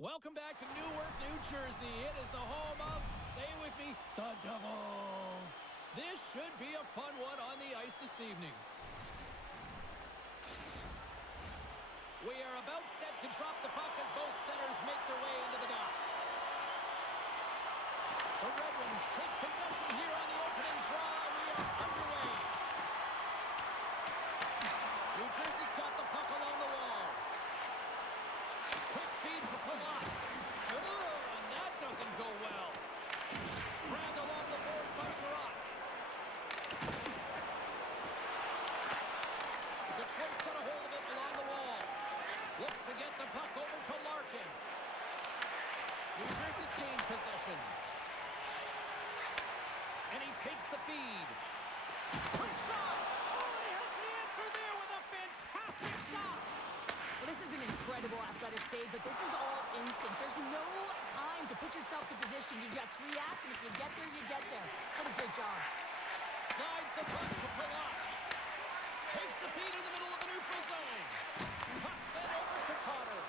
Welcome back to Newark, New Jersey. It is the home of, say it with me, the Devils. This should be a fun one on the ice this evening. We are about set to drop the puck as both centers make their way into the dock. The Red Wings take possession here on the opening draw. We are underway. New Jersey's got the puck along the wall. Quick feed to Palat. And that doesn't go well. Grabbed along the board by Sherratt. Detroit's got a hold of it along the wall. Looks to get the puck over to Larkin. New Jersey's gained possession. And he takes the feed. Quick shot! Oh, and he has the answer there with a fantastic stop. Well, this is an incredible athletic save, but this is all instinct. There's no time to put yourself to position. You just react, and if you get there, you get there. What a great job. Slides the puck to Palat. Takes the feed in the middle of the neutral zone. Puck sent over to Cotter.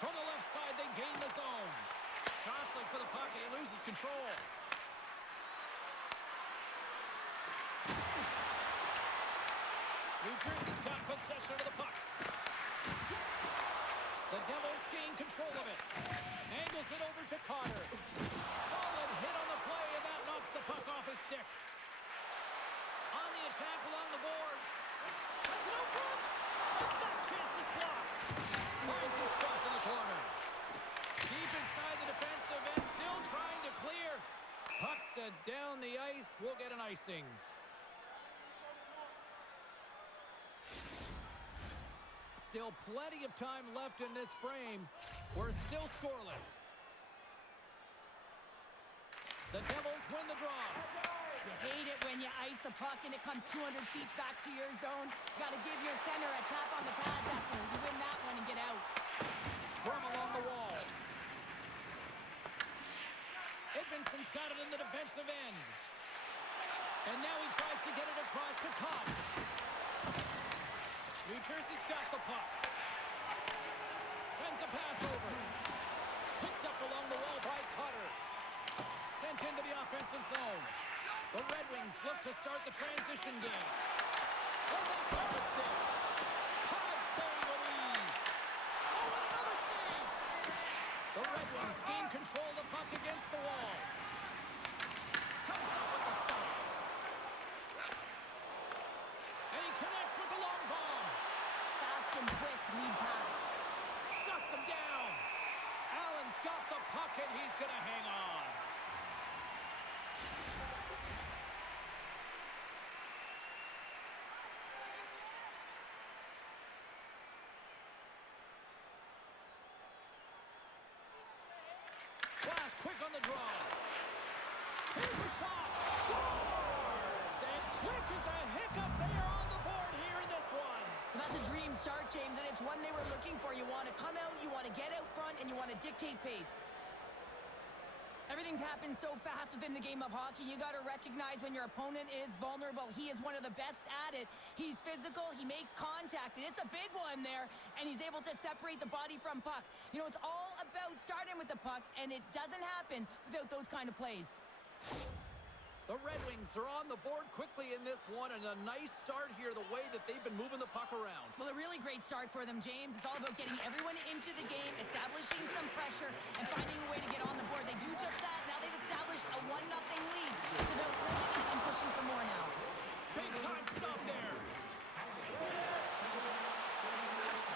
From the left side, they gain the zone. Jostling for the puck, and he loses control. New Jersey's got possession of the puck. The Devils gain control of it. Angles it over to Cotter. Solid hit on the play, and that knocks the puck off his stick. On the attack along the boards. Sends it out front. And that chance is blocked. Finds his spots in the corner. Deep inside the defensive end, still trying to clear. Puck sent down the ice. We'll get an icing. Still plenty of time left in this frame. We're still scoreless. The Devils win the draw. You hate it when you ice the puck and it comes 200 feet back to your zone. You got to give your center a tap on the pads after you win that one and get out. Scrum along the wall. Edmondson's got it in the defensive end. And now he tries to get it across to Cobb. New Jersey's got the puck. Sends a pass over. Picked up along the wall by Cotter. Sent into the offensive zone. The Red Wings look to start the transition game. Oh, that's off the stick. Hard save with ease. Oh, and another save. The Red Wings gain control of the puck against the wall. Comes up with the stop. And he connects with the long bomb. Fast and quick lead pass. Shuts him down. Allen's got the puck, and he's going to hang on. Glass quick on the draw. Here's a shot. Scores! And quick as a hiccup. They are on the board here in this one. Well, that's a dream start, James, and it's one they were looking for. You want to come out, you want to get out front, and you want to dictate pace. Everything's happened so fast within the game of hockey. You got to recognize when your opponent is vulnerable. He is one of the best at it. He's physical. He makes contact, and it's a big one there, and he's able to separate the body from puck. You know, it's all about starting with the puck, and it doesn't happen without those kind of plays. The Red Wings are on the board quickly in this one, and a nice start here the way that they've been moving the puck around. Well, a really great start for them, James. It's all about getting everyone into the game, establishing some pressure, and finding a way to get on the board. They do just that. Now they've established a 1-0 lead. It's about holding it and pushing for more now. Big time stop there.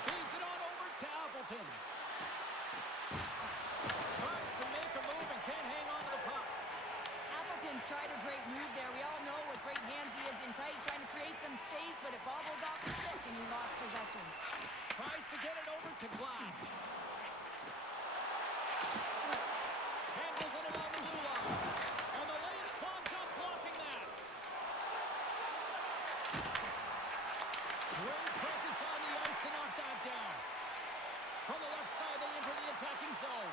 Feeds it on over to Appleton. Tries to make a move and can't hang on to the puck. Appleton's tried a great move there. We all know what great hands he is in tight, trying to create some space, but it bobbles off the stick and he lost possession. Tries to get it over to Glass. Handles it along the blue line. And the lane's clogged up, blocking that. Great presence on the ice to knock that down. From the left side, they enter the attacking zone.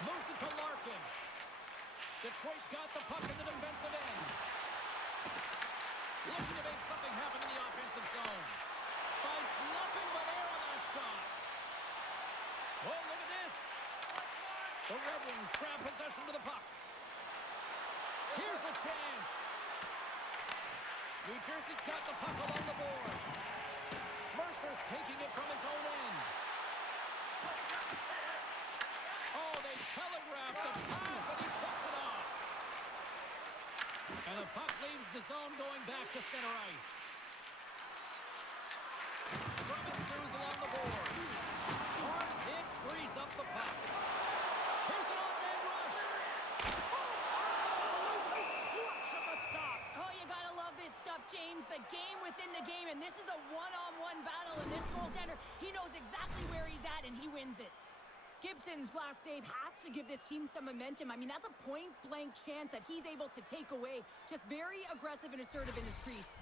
Moves it to Larkin. Detroit's got the puck in the defensive end. Looking to make something happen in the offensive zone. Finds nothing but air on that shot. Oh, look at this. Red Wings grab possession to the puck. Here's a chance. New Jersey's got the puck along the boards. Mercer's taking it from his own end. Oh, they telegraph the pass, and he picks it off. And the puck leaves the zone going back to center ice. Scrum ensues along the boards. Hard hit frees up the puck. Here's an on-man rush. Oh, absolutely clutch at the stop. Oh, you gotta love this stuff, James. The game within the game, and this is a one-on-one battle, and this goaltender, he knows exactly where he's at, and he wins it. Gibson's last save has to give this team some momentum. I mean, that's a point-blank chance that he's able to take away. Just very aggressive and assertive in his crease.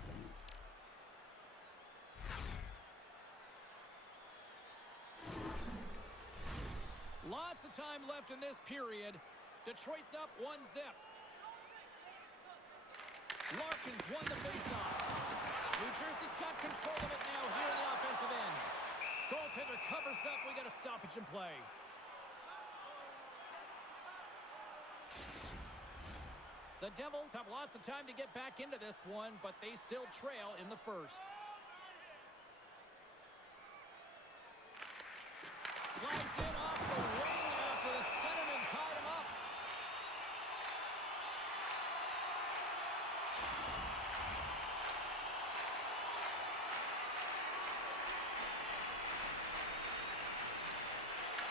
Lots of time left in this period. Detroit's up 1-0. Larkin's won the faceoff. New Jersey's got control of it now here in the offensive end. Goaltender covers up. We got a stoppage in play. The Devils have lots of time to get back into this one, but they still trail in the first. Slides in off the wing after the centerman tied him up.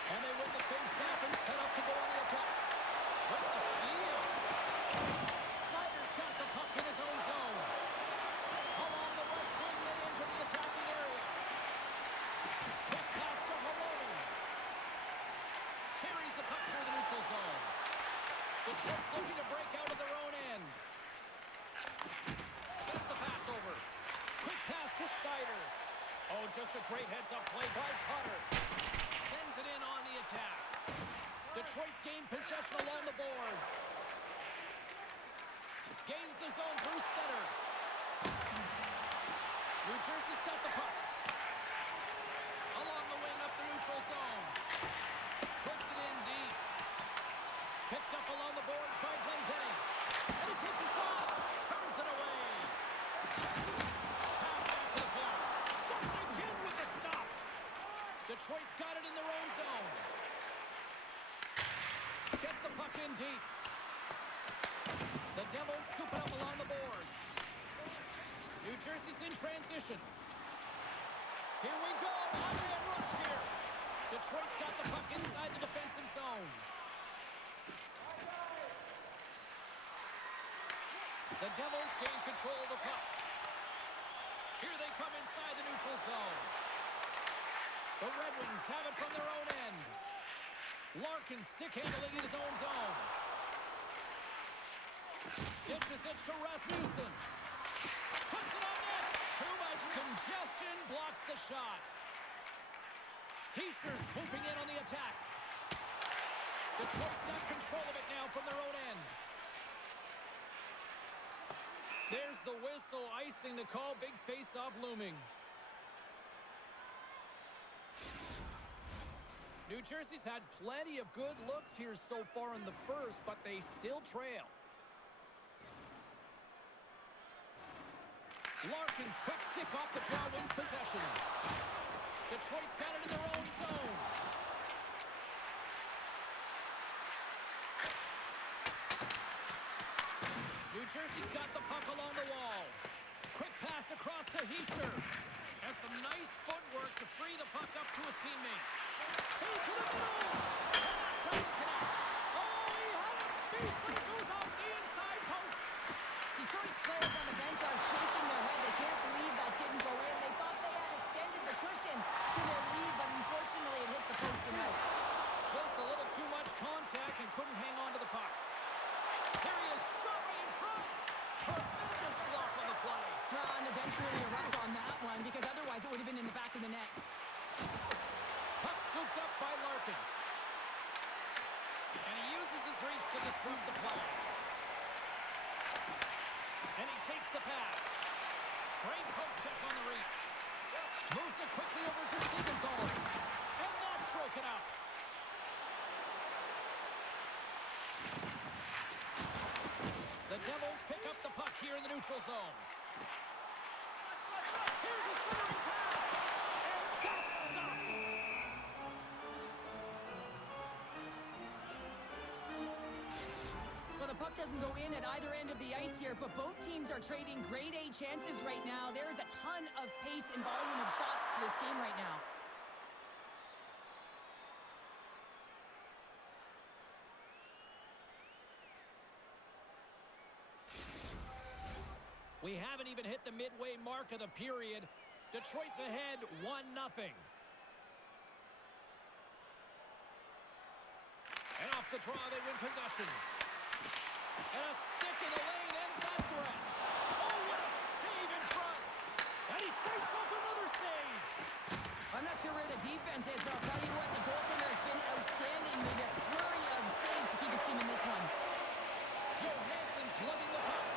And they win the face-off and set up to go on the attack. With the steal. Sider's got the puck in his own zone. Along the right wing, they enter the attacking area. Quick pass to Malone. Carries the puck through the neutral zone. Detroit's looking to break out of their own end. Sends the pass over. Quick pass to Sider. Oh, just a great heads-up play by Cutter. Sends it in on the attack. Detroit's gained possession along the boards. Gains the zone through center. New Jersey's got the puck. Along the wing up the neutral zone. Puts it in deep. Picked up along the boards by Glendening. And he takes a shot. Turns it away. Pass back to the point. Does it again with the stop. Detroit's got it in their own zone. Gets the puck in deep. The Devils scoop it up along the boards. New Jersey's in transition. Here we go. On-man rush here. Detroit's got the puck inside the defensive zone. The Devils gain control of the puck. Here they come inside the neutral zone. The Red Wings have it from their own end. Larkin stick handling in his own zone. Dishes it to Rasmussen. Puts it on net. Too much congestion blocks the shot. Heischer swooping in on the attack. Detroit's got control of it now from their own end. There's the whistle, icing the call. Big face-off looming. New Jersey's had plenty of good looks here so far in the first, but they still trail. Larkin's quick stick off the draw wins possession. Detroit's got it in their own zone. New Jersey's got the puck along the wall. Quick pass across to Heischer. Has some nice footwork to free the puck up to his teammate. Into the middle. And that doesn't connect. Oh, he had a beat, but it goes off the inside post. Detroit's players on the bench are shaking their head. They can't believe that didn't go in. They thought they had extended the cushion to their lead, but unfortunately it hit the post and out. Just a little too much contact and couldn't hang on to the puck. There he is, shot right in front. Tremendous block on the play. Well, and the bench really erupts on that one because otherwise it would have been in the back of the net. Puck scooped up by Larkin. And he uses his reach to disrupt the play. And he takes the pass. Great poke check on the reach. Moves it quickly over to Siegenthaler. And that's broken up. neutral zone. Here's a centering pass. And that's stopped. Well, the puck doesn't go in at either end of the ice here, but both teams are trading grade A chances right now. There is a ton of pace and volume of shots to this game right now. We haven't even hit the midway mark of the period. Detroit's ahead 1-0. And off the draw, they win possession. And a stick in the lane ends that threat. Oh, what a save in front. And he fights off another save. I'm not sure where the defense is, but I'll tell you what, the goaltender has been outstanding. Made a flurry of saves to keep his team in this one. Johansson's lugging the puck.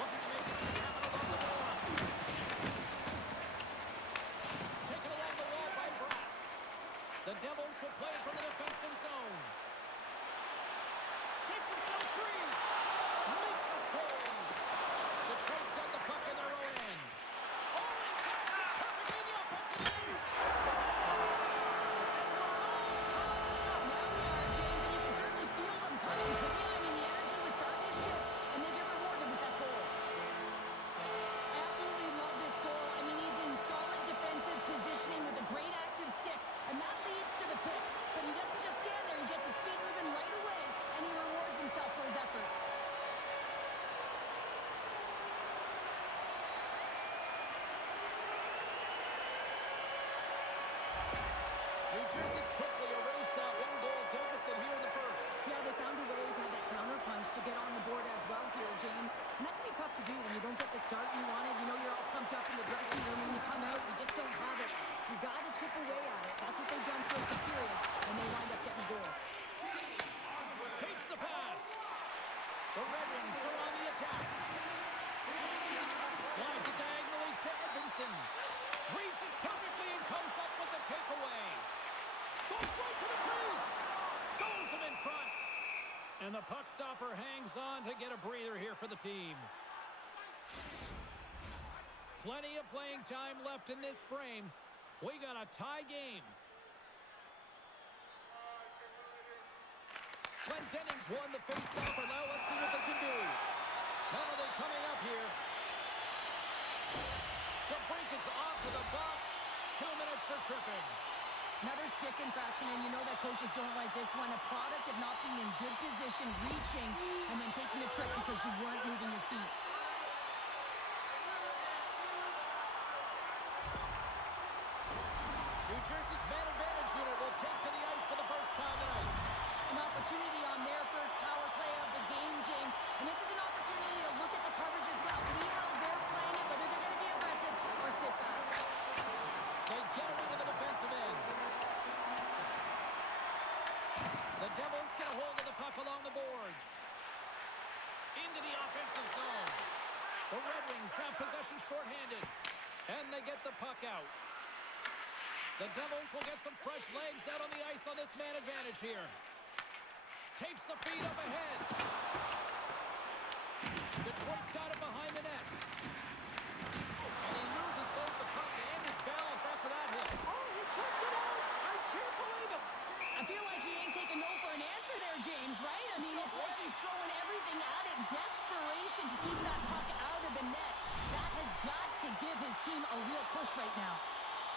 Looking to make something happen along the boards. Taken along the wall by Bratt. The Devils will play from the defensive zone. Shakes himself free. Makes a save. Detroit's got the puck in their own end. Oh, and he taps it perfectly in the offensive end. Now we are, James, and you can certainly feel them coming, couldn't you? I mean, the energy was starting to shift, and they get rewarded with that goal. I absolutely love this goal. I mean, he's in solid defensive positioning with a great active stick, and that leads to the pick. But he doesn't just stand there. He gets his feet moving right away, and he rewards himself for his efforts. New Jersey's quickly erased that one-goal deficit here in the first. Yeah, they found a way to have that counter punch to get on the board as well here, James. And that can be tough to do when you don't get the start you wanted. You know, you're all pumped up in the dressing room, and you come out, you just don't have it. You got to chip away at it. That's what they've done throughout the period, and they wind up getting a goal. Takes the pass. The Red Wings are on the attack. Slides it diagonally to Edvinsson. Reads it perfectly and comes up with the takeaway. Goes right to the crease. Stones him in front. And the puck stopper hangs on to get a breather here for the team. Plenty of playing time left in this frame. We got a tie game. Dennings won the face-off, and now let's see what they can do. Penalty coming up here. DeBrincat's off to the box. 2 minutes for tripping. Another stick infraction, and you know that coaches don't like this one. A product of not being in good position, reaching, and then taking the trick because you weren't moving your feet. New Jersey's man advantage unit will take to the ice for the first time tonight. An opportunity on their first power play of the game, James. And this is an opportunity to look at the coverage as well. See how they're playing it, whether they're going to be aggressive or sit back. They get it into the defensive end. The Devils get a hold of the puck along the boards. Into the offensive zone. The Red Wings have possession shorthanded. And they get the puck out. The Devils will get some fresh legs out on the ice on this man advantage here. Takes the feed up ahead. Detroit's got it behind the net. And he loses both the puck and his balance after that hit. Oh, he kicked it out! I can't believe it! I feel like he ain't taking no for an answer there, James, right? I mean, it's like he's throwing everything at it. Desperation to keep that puck out of the net. That has got to give his team a real push right now.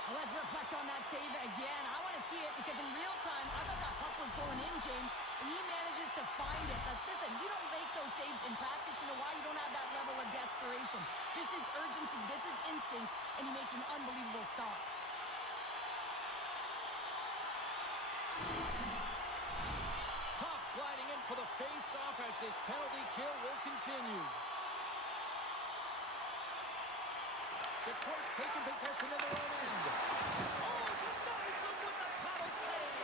Well, let's reflect on that save again. I want to see it because in real time, I thought that puck was going in, James. He manages to find it. Now, listen, you don't make those saves in practice. You know why? You don't have that level of desperation. This is urgency. This is instincts. And he makes an unbelievable stop. Cops gliding in for the face-off as this penalty kill will continue. Detroit's taking possession in their own end. Oh, denies them with the paddle save.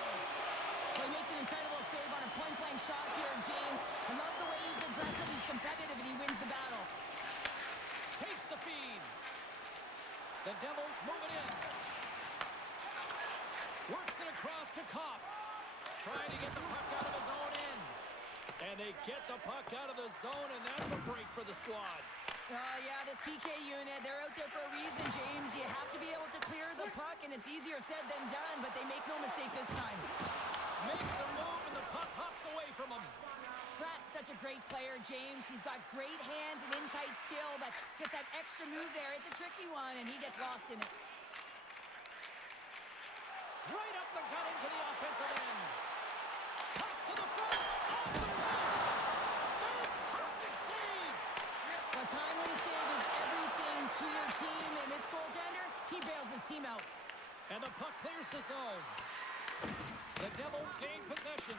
Well, he makes an incredible save on a point-blank shot here, James. I love the way he's aggressive, he's competitive, and he wins the battle. Takes the feed. The Devils move it in. Works it across to Kopp. Trying to get the puck out of his own end. And they get the puck out of the zone, and that's a break for the squad. Yeah, this PK unit, they're out there for a reason, James. You have to be able to clear the puck, and it's easier said than done, but they make no mistake this time. Makes a move, and the puck hops away from him. Pratt's such a great player, James. He's got great hands and in-tight skill, but just that extra move there, it's a tricky one, and he gets lost in it. Right up the gut into the offensive end. Pass to the front, off the post. Fantastic save. A timely save is everything to your team, and this goaltender, he bails his team out. And the puck clears the zone. The Devils gain possession.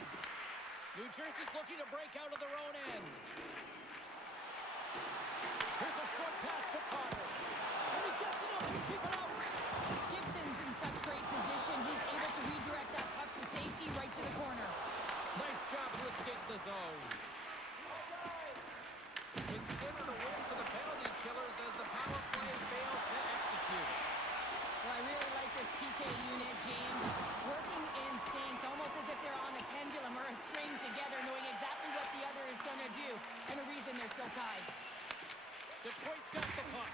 New Jersey's looking to break out of their own end. Here's a short pass to Carter. And he gets it up to keep it out. Gibson's in such great position. He's able to redirect that puck to safety right to the corner. Nice job to escape the zone. Considered a win for the penalty killers as the power play fails to execute. Well, I really like this PK unit, James. Working in sync, almost as if they're on a pendulum or a string together, knowing exactly what the other is going to do, and the reason they're still tied. Detroit's got the puck.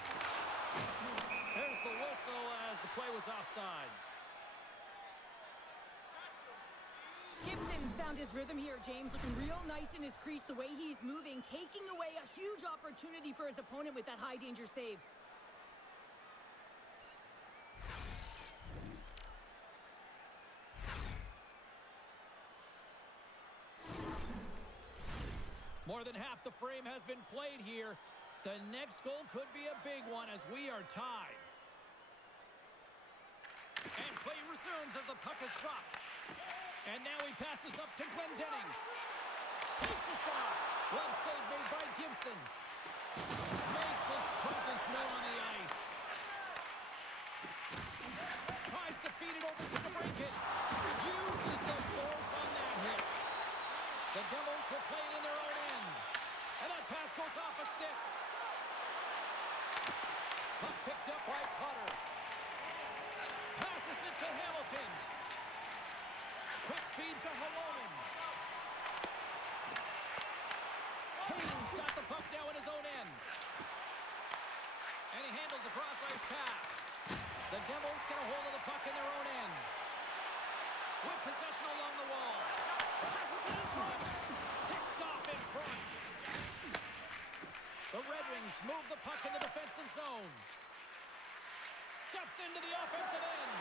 There's the whistle as the play was offside. Gibson's found his rhythm here, James, looking real nice in his crease, the way he's moving, taking away a huge opportunity for his opponent with that high-danger save. More than half the frame has been played here. The next goal could be a big one as we are tied. And play resumes as the puck is dropped. And now he passes up to Glendening. Takes a shot. Glove save made by Gibson. Makes his presence known on the ice. Tries to feed it over to DeBrincat. Uses the force on that hit. The Devils will play it in their own end. And that pass goes off a stick. Puck picked up by Cutter. Passes it to Hamilton. Quick feed to Holoman. Kane's got the puck now in his own end. And he handles the cross-ice pass. The Devils get a hold of the puck in their own end. With possession along the wall. Passes it in front. Picked off in front. The Red Wings move the puck in the defensive zone. Steps into the offensive end.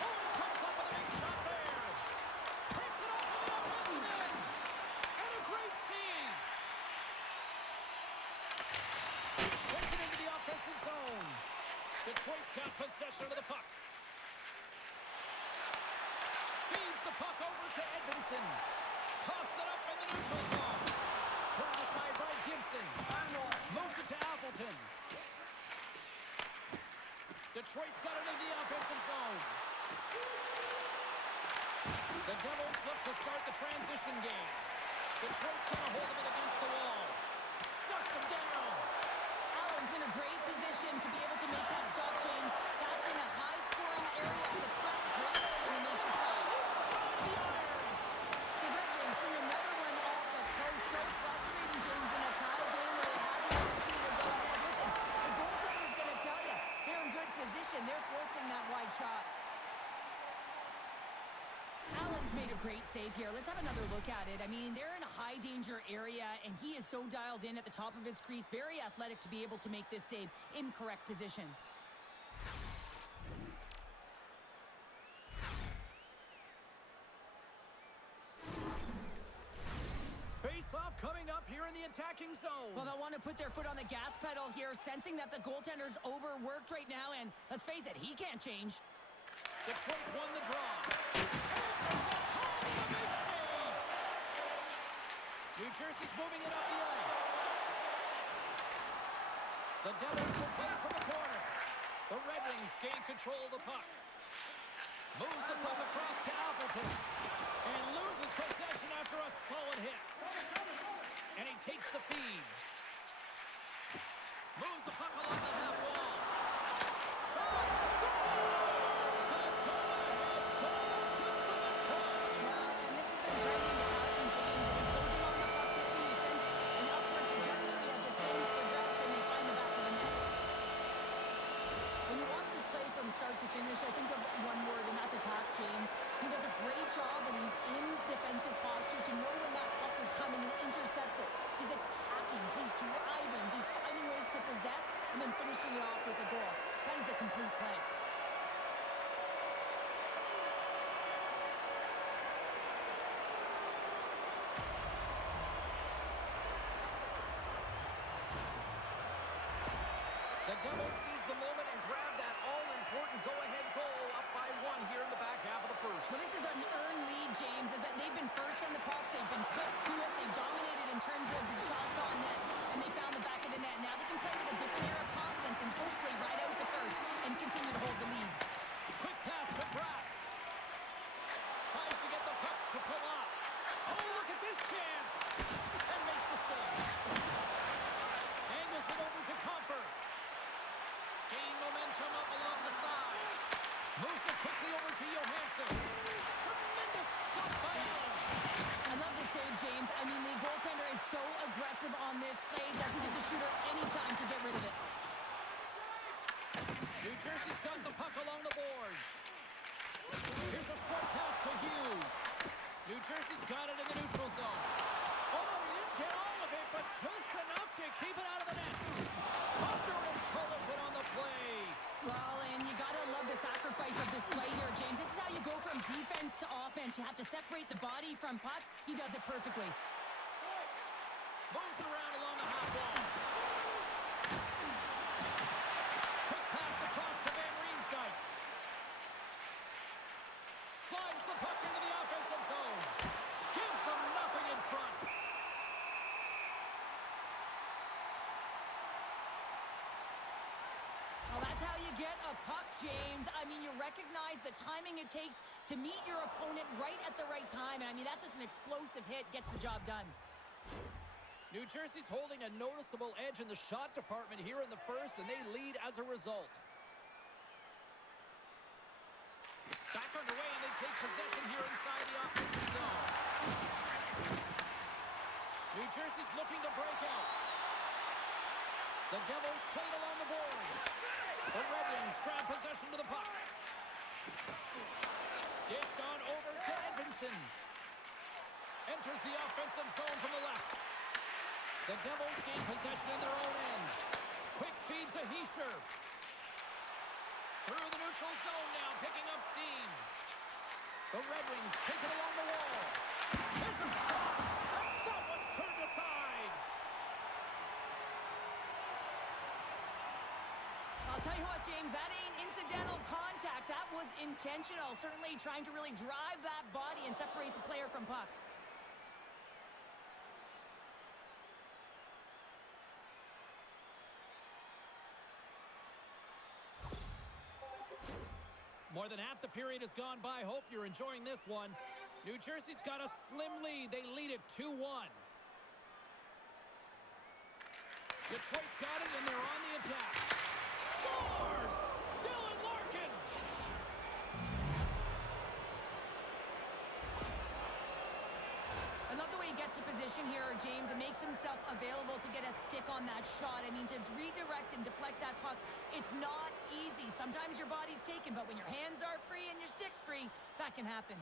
Oh, he comes up with a big shot there. Takes it off on the offensive end. And a great save. Sends it into the offensive zone. Detroit's got possession of the puck. Feeds the puck over to Edmondson. Tosses it up in the neutral zone. Turned aside by Gibson. Moves it to Appleton. Detroit's got it in the offensive zone. The Devils look to start the transition game. Detroit's got a hold of it against the wall. Shuts him down. Allen's in a great position to be able to make that stop, James. That's in a high-scoring area. It's a threat right there who makes the stop. The Red Wings bring another one off the post. So frustrating, James, in a tie game where they had the opportunity to go ahead. Listen, the goaltender's going to tell you they're in good position. They're forcing that wide shot. Allen's made a great save here. Let's have another look at it. I mean, they're in a high-danger area, and he is so dialed in at the top of his crease. Very athletic to be able to make this save in correct position. Face-off coming up here in the attacking zone. Well, they'll want to put their foot on the gas pedal here, sensing that the goaltender's overworked right now, and let's face it, he can't change. Detroit's won the draw. Answers the call with a big save. New Jersey's moving it up the ice. The Devils will play it from the corner. The Red Wings gain control of the puck. Moves the puck across to Appleton. And loses possession after a solid hit. And he takes the feed. Moves the puck along the half wall. Shot! Scores! The go-ahead goal puts them in front. Well, and this has been training to happen, complete play. The Devils seize the moment and grab that all-important go-ahead goal up by 1 here in the back half of the first. Well, this is an earned lead, James, is that they've been first on the puck. They've been quick to it. They've dominated in terms of the shots on net, and they found the back of the net. Now they can play with a different air of confidence and hopefully ride out the first and continue to hold the lead. Quick pass to Pratt. Tries to get the puck to pull up. Oh, look at this chance. And makes the save. Angles it over to Comfer. Gaining momentum up along the side. Moves it quickly over to Johansson. Tremendous stop by Allen. I love the save, James. I mean, the goaltender is so aggressive on this play. Doesn't give the shooter any time to get rid of it. New Jersey's got the puck along the boards. Here's a short pass to Hughes. New Jersey's got it in the neutral zone. Oh, he didn't get all of it, but just enough to keep it out of the net. Thunderous collision on the play. Well, and you got to love the sacrifice of this play here, James. This is how you go from defense to offense. You have to separate the body from puck. He does it perfectly. Moves it around along the half wall. Quick pass across to Van Riemsdyk. Slides the puck into the offensive zone. Gives them nothing in front. Well, that's how you get a puck, James. I mean, you recognize the timing it takes to meet your opponent right at the right time. And I mean, that's just an explosive hit. Gets the job done. New Jersey's holding a noticeable edge in the shot department here in the first, and they lead as a result. Back underway, and they take possession here inside the offensive zone. New Jersey's looking to break out. The Devils played along the boards. The Red Wings grab possession to the puck. Dished on over to Edvinsson. Enters the offensive zone from the left. The Devils gain possession in their own end. Quick feed to Hischier. Through the neutral zone now, picking up steam. The Red Wings take it along the wall. There's a shot, and that one's turned aside. I'll tell you what, James, that ain't incidental contact. That was intentional. Certainly trying to really drive that body and separate the player from puck. More than half the period has gone by. Hope you're enjoying this one. New Jersey's got a slim lead. They lead it 2-1. Detroit's got it, and they're on the attack. Scores! Dylan Larkin! I love the way he gets the position here, James, and makes himself available to get a stick on that shot. I mean, to redirect and deflect that puck, it's not easy. Sometimes your body's taken, but when your hands are free and your stick's free, that can happen.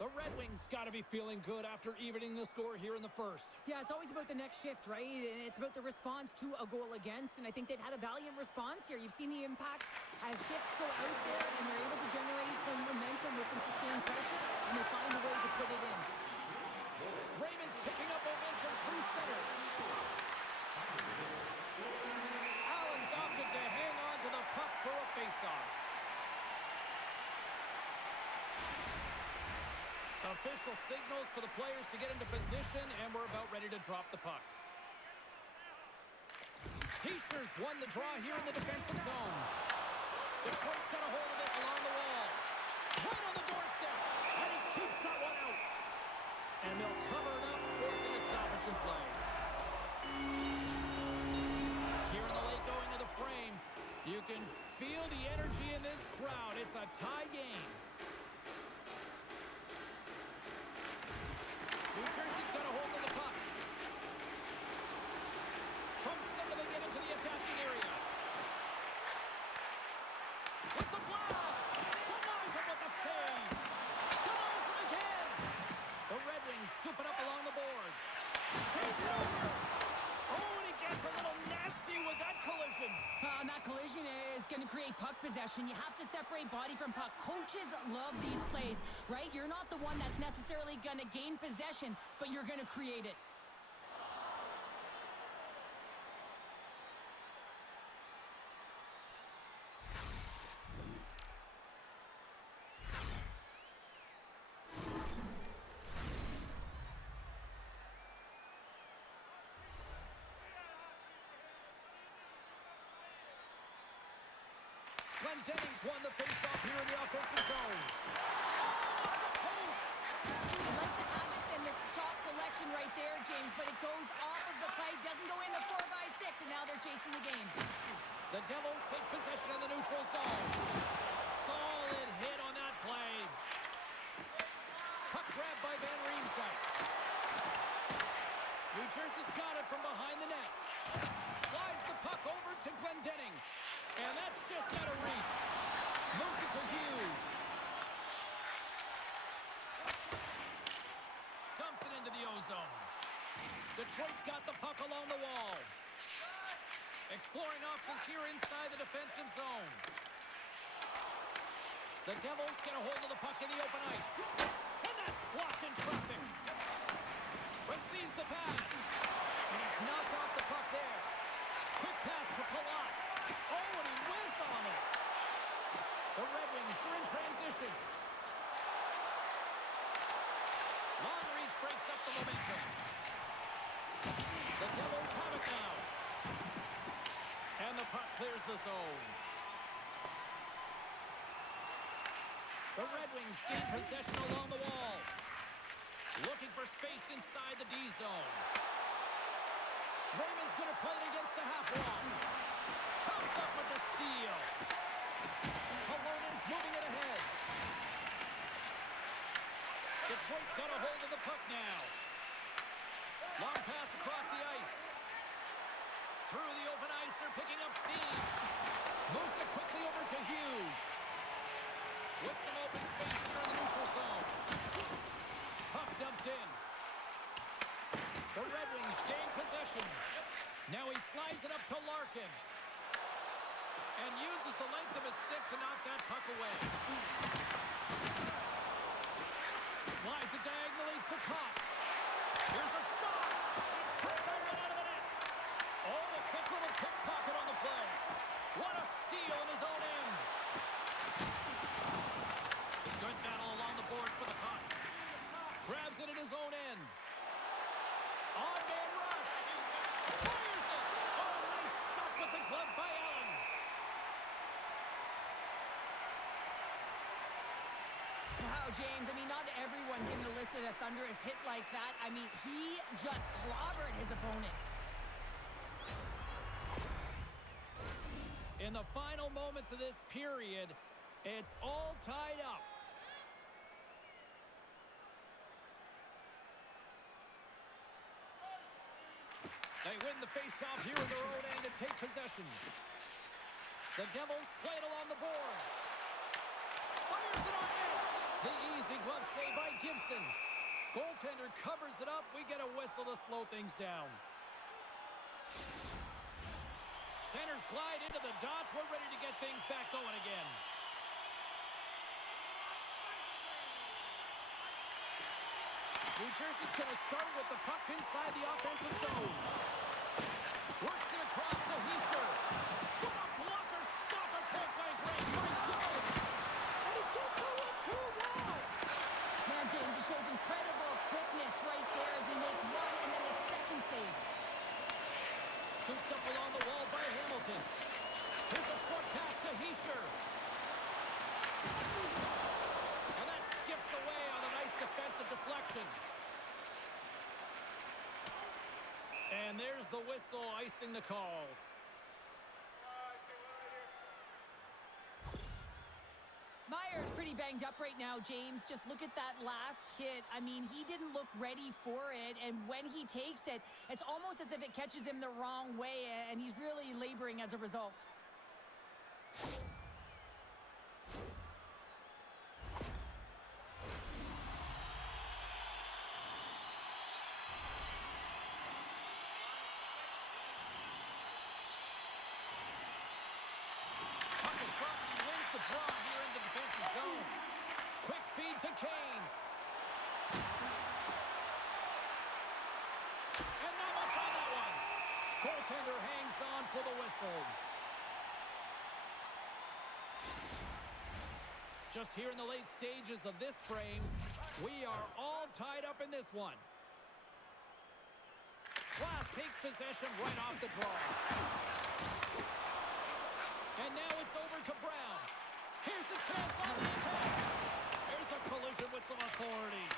The Red Wings got to be feeling good after evening the score here in the first. Yeah, it's always about the next shift, right? And it's about the response to a goal against, and I think they've had a valiant response here. You've seen the impact as shifts go out there, and they're able to generate some momentum with some sustained pressure, and they find a way to put it in. Raymond's picking up momentum through center. Allen's opted to hang on to the puck for a faceoff. Official signals for the players to get into position, and we're about ready to drop the puck. Hischier's won the draw here in the defensive zone. Detroit's got a hold of it along the wall. Right on the doorstep, and he keeps that one out. And they'll cover it up, forcing a stoppage in play. Here in the late going of the frame, you can feel the energy in this crowd. It's a tie game. New Jersey's got a hold of the puck. From center, they get into the attacking area. With the blast! Denies him with the save! create puck possession, you have to separate body from puck. Coaches love these plays, right? You're not the one that's necessarily going to gain possession, but you're going to create it. Dennings won the faceoff here in the offensive zone. Oh, off the post! I like the habits and the shot selection right there, James, but it goes off of the pipe, doesn't go in the 4x6, and now they're chasing the game. The Devils take possession in the neutral zone. Solid hit on that play. Puck grabbed by Van Riemsdyk. New Jersey's got it from behind the net. Slides the puck over to Glendening. And that's just out of reach. Moves it to Hughes. Dumps it into the O-zone. Detroit's got the puck along the wall. Exploring options here inside the defensive zone. The Devils get a hold of the puck in the open ice. And that's blocked in traffic. Receives the pass. And he's knocked off the puck there. Quick pass to Palat. Oh, and he whiffs on it. The Red Wings are in transition. Long reach breaks up the momentum. The Devils have it now. And the puck clears the zone. The Red Wings gain possession along the wall. Looking for space inside the D zone. Raymond's going to play it against the half wall. Comes up with the steal. Halonen's moving it ahead. Detroit's got a hold of the puck now. Long pass across the ice. Through the open ice, they're picking up steam. Moves it quickly over to Hughes. With some open space here in the neutral zone. Puck dumped in. The Red Wings gain possession. Now he slides it up to Larkin. And uses the length of his stick to knock that puck away. Slides it diagonally to Kopp. Here's a shot. And put that one out of the net. Oh, a quick little pickpocket on the play. What a steal in his own end. Good battle along the boards for the puck. Grabs it in his own end. On-man rush. Fires it. Oh, nice stop with the glove by Allen. Wow, James, I mean, not everyone can elicit a thunderous hit like that. I mean, he just clobbered his opponent. In the final moments of this period, it's all tied up. They win the faceoff here in their own end and take possession. The Devils play it along the boards. Fires it on net. The easy glove save by Gibson. Goaltender covers it up. We get a whistle to slow things down. Centers glide into the dots. We're ready to get things back going again. New Jersey's going to start with the puck inside the offensive zone. Works it across to Hischier. What a blocker, stopper, point blank range by Gibson. And he gets her with 2 wide. Man, James, he shows incredible quickness right there as he makes one and then his second save. Scooped up along the wall by Hamilton. Here's a short pass to Hischier. And that skips away on a nice defensive deflection. And there's the whistle icing the call. Myers pretty banged up right now, James. Just look at that last hit. I mean, he didn't look ready for it, and when he takes it, it's almost as if it catches him the wrong way, and he's really laboring as a result. Kane. And not much on that one. Goaltender hangs on for the whistle. Just here in the late stages of this frame, we are all tied up in this one. Glass takes possession right off the draw. And now it's over to Brown. Here's a chance on the attack. There's a collision with some authority.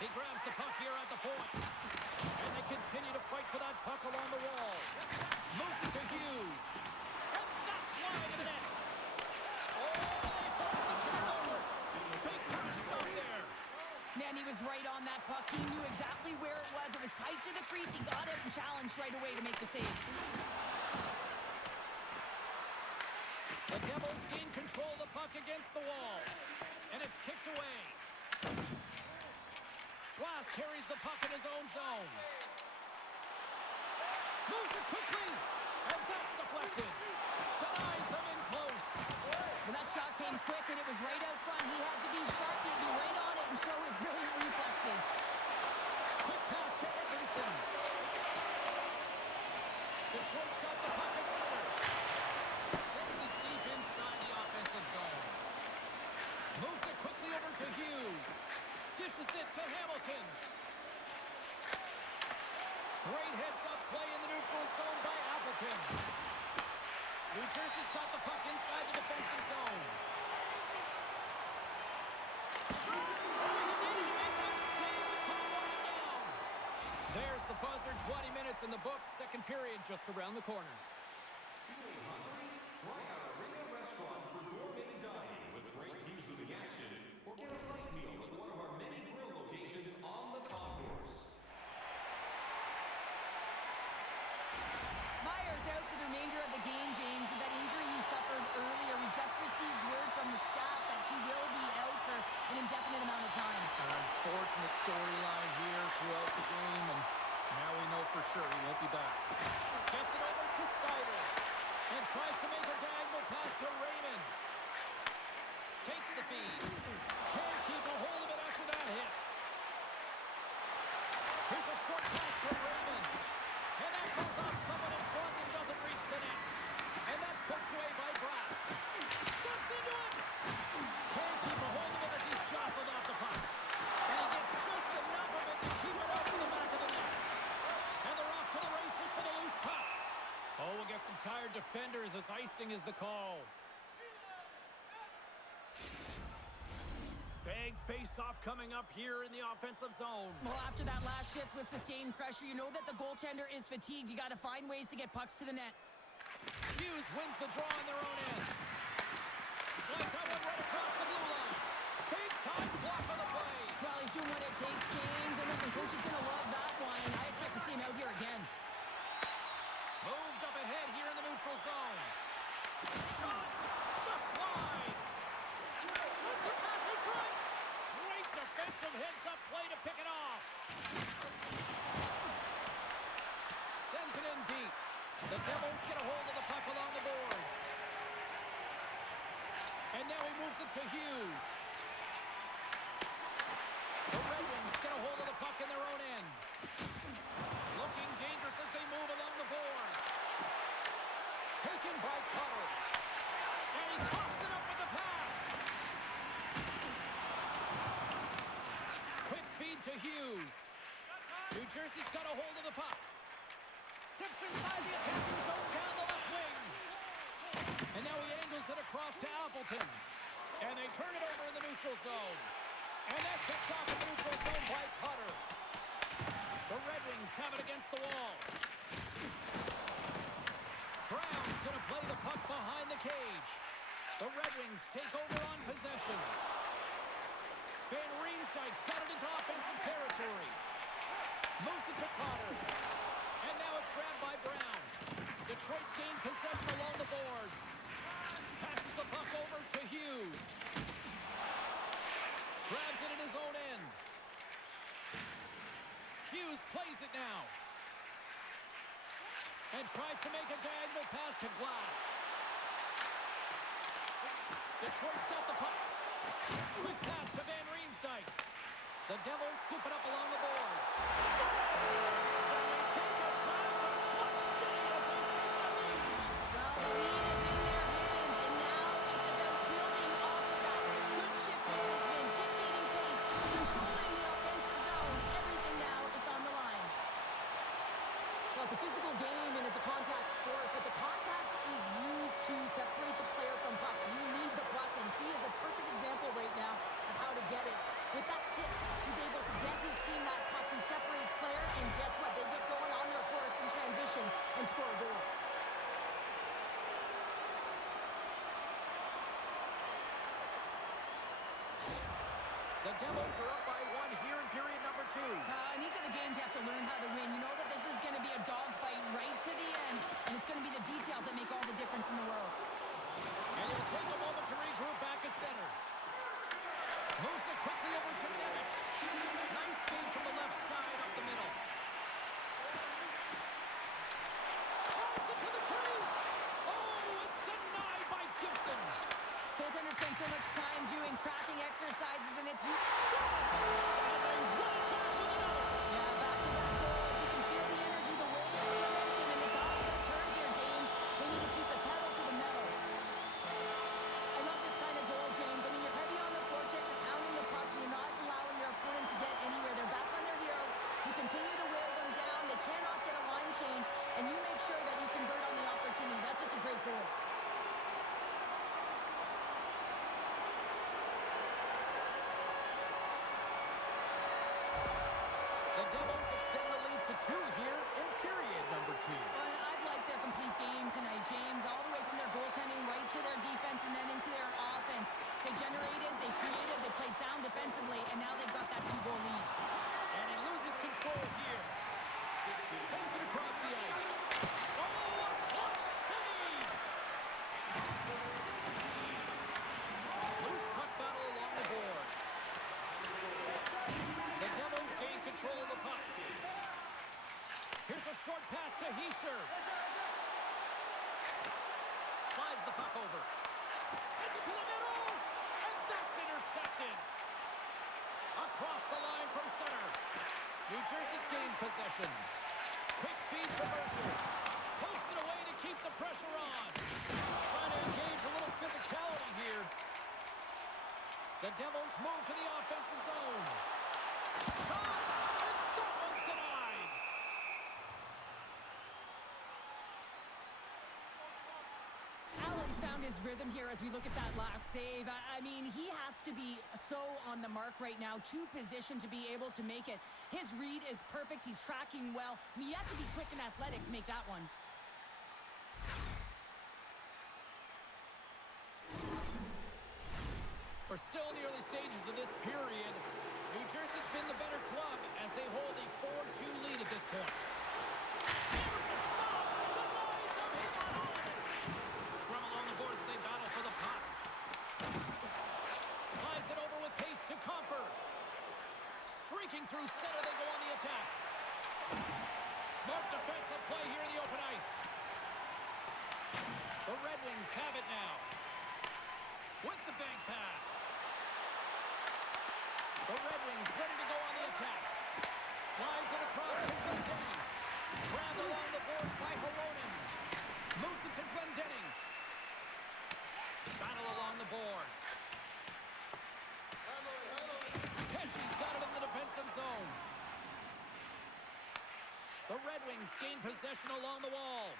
He grabs the puck here at the point. And they continue to fight for that puck along the wall. Moves it to Hughes. And that's wide of the net. Oh, they force the turnover. Big time stop there. Man, he was right on that puck. He knew exactly where it was. It was tight to the crease. He got out and challenged right away to make the save. The Devils gain control of the puck against the wall. And it's kicked away. Glass carries the puck in his own zone. Moves it quickly. And that's deflected. Denies him in close. Well, that shot came quick and it was right out front. He had to be sharp. He had to be right on it and show his brilliant reflexes. Quick pass to Edmondson. Detroit's got the puck at center. Sends it deep inside the offensive zone. Moves it quickly over to Hughes. Dishes it to Hamilton. Great heads-up play in the neutral zone by Appleton. New Jersey's got the puck inside the defensive zone. Oh, he needed to make that save until he wore it down. There's the buzzer. 20 minutes in the books. Second period just around the corner. Feeling hungry? Try our Arena restaurant for gourmet dining with great views of the action, or get a light meal at one of our many grill locations on the concourse. Myers out for the remainder of the game, James, with that injury he suffered earlier. We just received word from the staff that he will be out for an indefinite amount of time. An unfortunate storyline here throughout the game, and now we know for sure he won't be back. Gets it over to Sider, and tries to make a diagonal pass to Raymond. Takes the feed. Can't keep a hold of it after that hit. Here's a short pass to Raymond. And that goes off someone in front and doesn't reach the net. And that's poked away by Brown. Steps into it. Can't keep a hold of it as he's jostled off the puck. And he gets just enough of it to keep it out in the back of the net. And they're off to the races for the loose puck. Oh, we'll get some tired defenders as icing is the call. Big face-off coming up here in the offensive zone. Well, after that last shift with sustained pressure, you know that the goaltender is fatigued. You got to find ways to get pucks to the net. Hughes wins the draw on their own end. Slides that one right across the blue line. Big-time block on the play. Well, he's doing what it takes, James. And listen, coach is going to love that one. And I expect to see him out here again. Moved up ahead here in the neutral zone. Shot. Just slide. Sends it pass in front. Great defensive heads-up play to pick it off. Sends it in deep. The Devils get a hold of the puck along the boards. And now he moves it to Hughes. The Red Wings get a hold of the puck in their own end. Looking dangerous as they move along the boards. Taken by Cutter. And he coughs it up with the pass. Quick feed to Hughes. New Jersey's got a hold of the puck. Steps inside the attacking zone down the left wing. And now he angles it across to Appleton. And they turn it over in the neutral zone. And that's picked off in the neutral zone by Cutter. The Red Wings have it against the wall. Brown's going to play the puck behind the cage. The Red Wings take over on possession. Van Riemsdyk's got it into offensive territory. Moves it to Cotter. And now it's grabbed by Brown. Detroit's gained possession along the boards. Passes the puck over to Hughes. Grabs it in his own end. Hughes plays it now. And tries to make a diagonal pass to Glass. Detroit's got the puck. Quick pass to Van The Devils are up by 1 here in period number 2. And these are the games you have to learn how to win. You know that this is going to be a dogfight right to the end, and it's going to be the details that make all the difference in the world. And he'll take a moment to regroup back at center. Moves it quickly over to Nemec. Nice feed from the left side up the middle. Drives it to the crease. Oh, it's denied by Gibson. Goaltenders spend so much time doing cracking exercises, and it's... Sideways, right back with another. Yeah, back-to-back goals. You can feel the energy, the wave, the momentum, and the tides have turned here, James. They need to keep the pedal to the metal. I love this kind of goal, James. I mean, you're heavy on the forecheck, you're pounding the pucks, and you're not allowing your opponent to get anywhere. They're back on their heels. You continue to wear them down. They cannot get a line change, and you make sure that you convert on the opportunity. That's just a great goal. The Devils extend the lead to 2 here in period number 2. Well, I've liked their complete game tonight, James, all the way from their goaltending right to their defense and then into their offense. They generated, they created, they played sound defensively, and now they've got that 2-goal lead. And he loses control here. Sends it across the ice. Oh, a clutch save! Loose puck battle along the boards. The Devils gain control of the puck. Here's a short pass to Heischer. Slides the puck over. Sends it to the middle. And that's intercepted. Across the line from center. New Jersey's gained possession. Quick feed to Mercer. Pokes it away to keep the pressure on. Trying to engage a little physicality here. The Devils move to the offensive zone. Shot! And that one's denied. Allen's found his rhythm here as we look at that last save. I mean, he has to be so on the mark right now to position to be able to make it. His read is perfect. He's tracking well. I mean, you have to be quick and athletic to make that one. We're still in the early stages of this period. New Jersey's been the better club as they hold a 4-2 lead at this point. Hammers a shot! Denies him! He got all of it! Scrum along the boards, they battle for the puck. Slides it over with pace to Comper. Streaking through center, they go on the attack. Smart defensive play here in the open ice. The Red Wings have it now. With the bank pass. The Red Wings ready to go on the attack. Slides it across to Glendening. Grabbed along the boards by Holonen. Moves it to Glendening. Battle along the boards. Pesci's got it in the defensive zone. The Red Wings gain possession along the wall.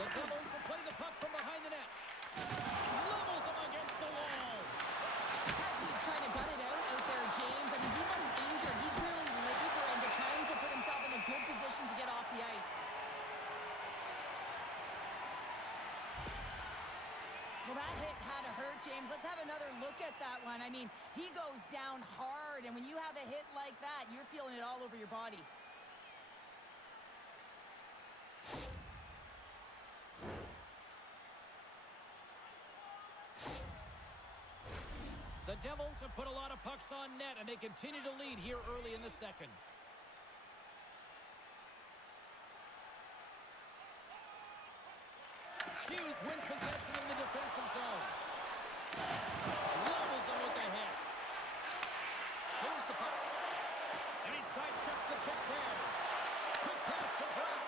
The Devils will play the puck from behind the net. Levels him against the wall. Pesci's trying to gut it out there, James. I mean, he looks injured. He's really laboring to trying to put himself in a good position to get off the ice. Well, that hit had to hurt, James. Let's have another look at that one. I mean, he goes down hard, and when you have a hit like that, you're feeling it all over your body. The Devils have put a lot of pucks on net, and they continue to lead here early in the second. Hughes wins possession in the defensive zone. Levels him with the hit. Here's the puck. And he sidesteps the check there. Quick pass to Brown.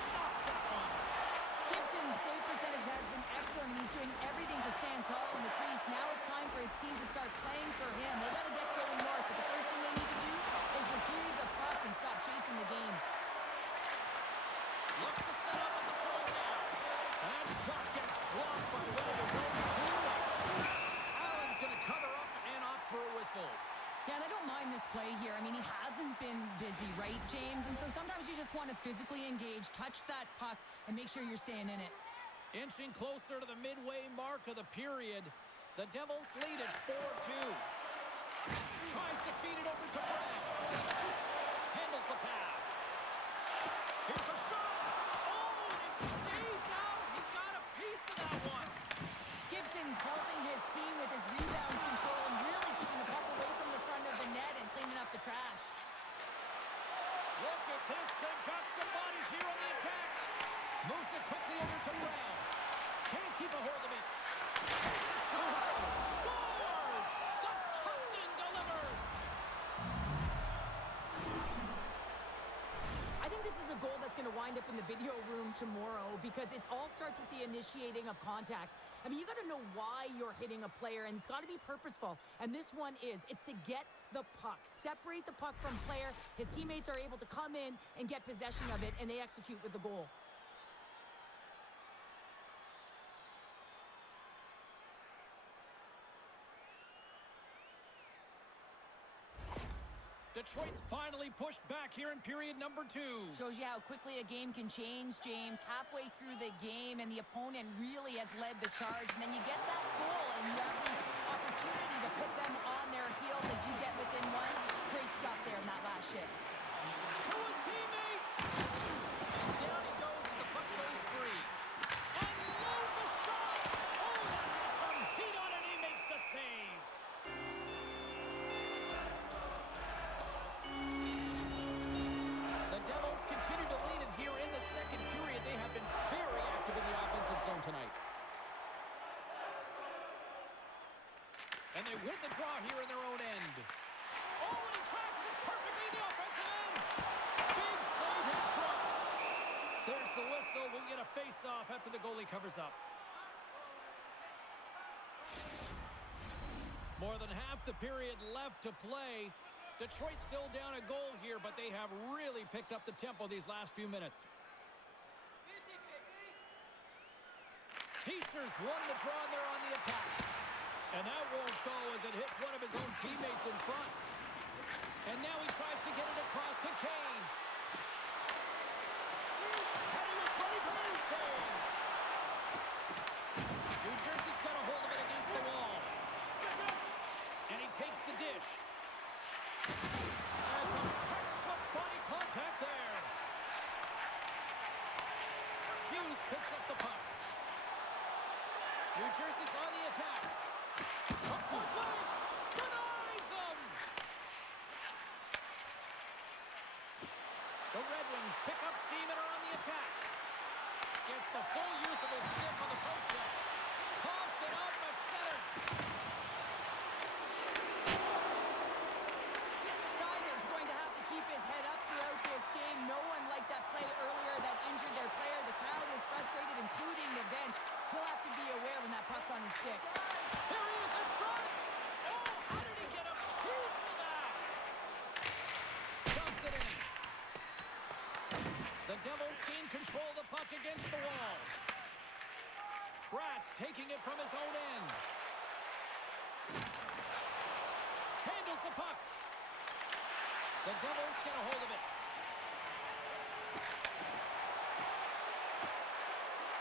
Stops that one. Gibson's save percentage has been excellent, and he's doing everything to stand tall in the crease. Now it's time for his team to start playing for him. They got to get going north, but the first thing they need to do is retrieve the puck and stop chasing the game. Looks to set up at the point now. That shot gets blocked by one of his own teammates. Allen's going to cover up and opt for a whistle. Yeah, and I don't mind this play here. I mean, he hasn't been busy, right, James? And so sometimes you just want to physically engage, touch that puck, and make sure you're staying in it. Inching closer to the midway mark of the period. The Devils lead at 4-2. Tries to feed it over to Brown. Handles the pass. Here's a shot. Oh, and it stays out. He got a piece of that one. Gibson's helping his team with his rebound control and really keeping the puck away from the front of the net and cleaning up the trash. Look at this. They've got some bodies here on the attack. Moves it quickly over to Brown. Can't keep a hold of it. Takes a shot. Scores! The captain delivers! I think this is a goal that's going to wind up in the video room tomorrow because it all starts with the initiating of contact. I mean, you got to know why you're hitting a player, and it's got to be purposeful. And this one is. It's to get the puck. Separate the puck from player. His teammates are able to come in and get possession of it, and they execute with the goal. Detroit's finally pushed back here in period number 2. Shows you how quickly a game can change, James. Halfway through the game, and the opponent really has led the charge. And then you get that goal, and you have the opportunity to put them on their heels as you get within one. Great stuff there in that last shift. To his teammate! And down he goes as the puck goes free. Unloads a shot! Oh, that has some heat on it. He makes the save. The Devils continue to lead it here in the second period. They have been very active in the offensive zone tonight. And they win the draw here in their own end. Oh, and he tracks it perfectly in the offensive end. Big save in front. There's the whistle. We'll get a face-off after the goalie covers up. More than half the period left to play. Detroit still down a goal here, but they have really picked up the tempo these last few minutes. Heischer's won the draw, and they're on the attack. And that won't go as it hits one of his own teammates in front. And now he tries to get it across to Kane. And he was ready for the save. New Jersey's got a hold of it against the wall. And he takes the dish. And some textbook body contact there. Hughes picks up the puck. New Jersey's on the attack. Up point blank. Denies him. The Red Wings pick up steam and are on the attack. Gets the full use of his stick on the poke check. Coughs it up at center. Seider's going to have to keep his head up throughout this game. No one liked that play earlier that injured their player. The crowd is frustrated, including the bench. He'll have to be aware when that puck's on his stick. Here he is in front. Oh, how did he get a piece of that? Dumps it in. The Devils gain control of the puck against the wall. Bratz taking it from his own end. Handles the puck. The Devils get a hold of it.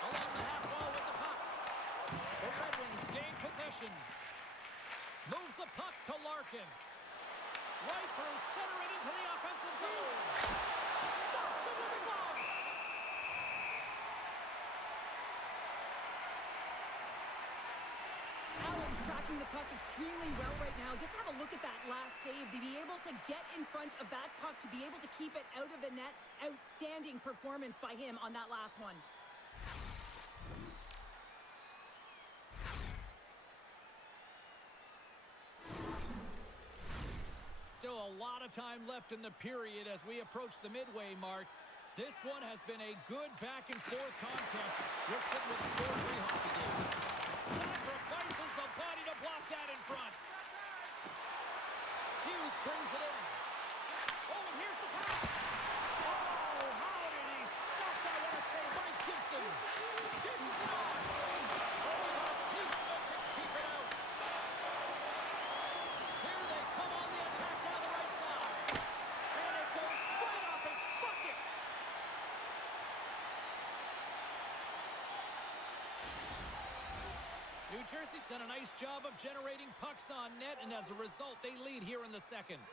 Along the half wall with the puck. The Red Wings gain possession. Moves the puck to Larkin. Right through center and into the offensive zone. Stops him with a glove. Allen's tracking the puck extremely well right now. Just have a look at that last save. To be able to get in front of that puck, to be able to keep it out of the net. Outstanding performance by him on that last one. Still a lot of time left in the period as we approach the midway mark. This one has been a good back-and-forth contest. We're sitting with a 4-3 hockey game. Sacrifices the body to block that in front. Hughes brings it in. Oh, and here's the pass. Oh, how did he stop that? What a save by Gibson. Dishes it off. Oh, he got a piece of it to keep it out. Here they come on the attack down the right side. And it goes right off his bucket. Jersey's done a nice job of generating pucks on net, and as a result, they lead here in the second.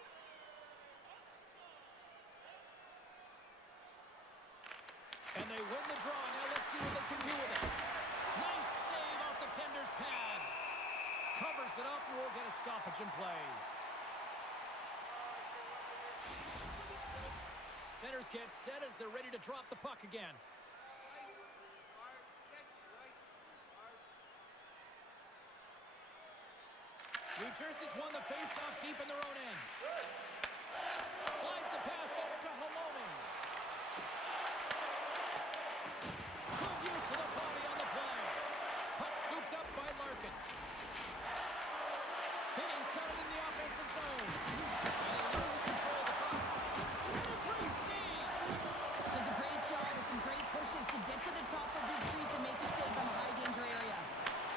And they win the draw. Now let's see what they can do with it. Nice save off the tender's pad. Covers it up, and we'll get a stoppage in play. Centers get set as they're ready to drop the puck again. New Jersey's won the face-off deep in their own end. Slides the pass over to Halloumi. Good use of the body on the play. Puck scooped up by Larkin. Finney's got it in the offensive zone. And he loses control of the puck. And a great save. Does a great job with some great pushes to get to the top of his crease and make the save from a high-danger area.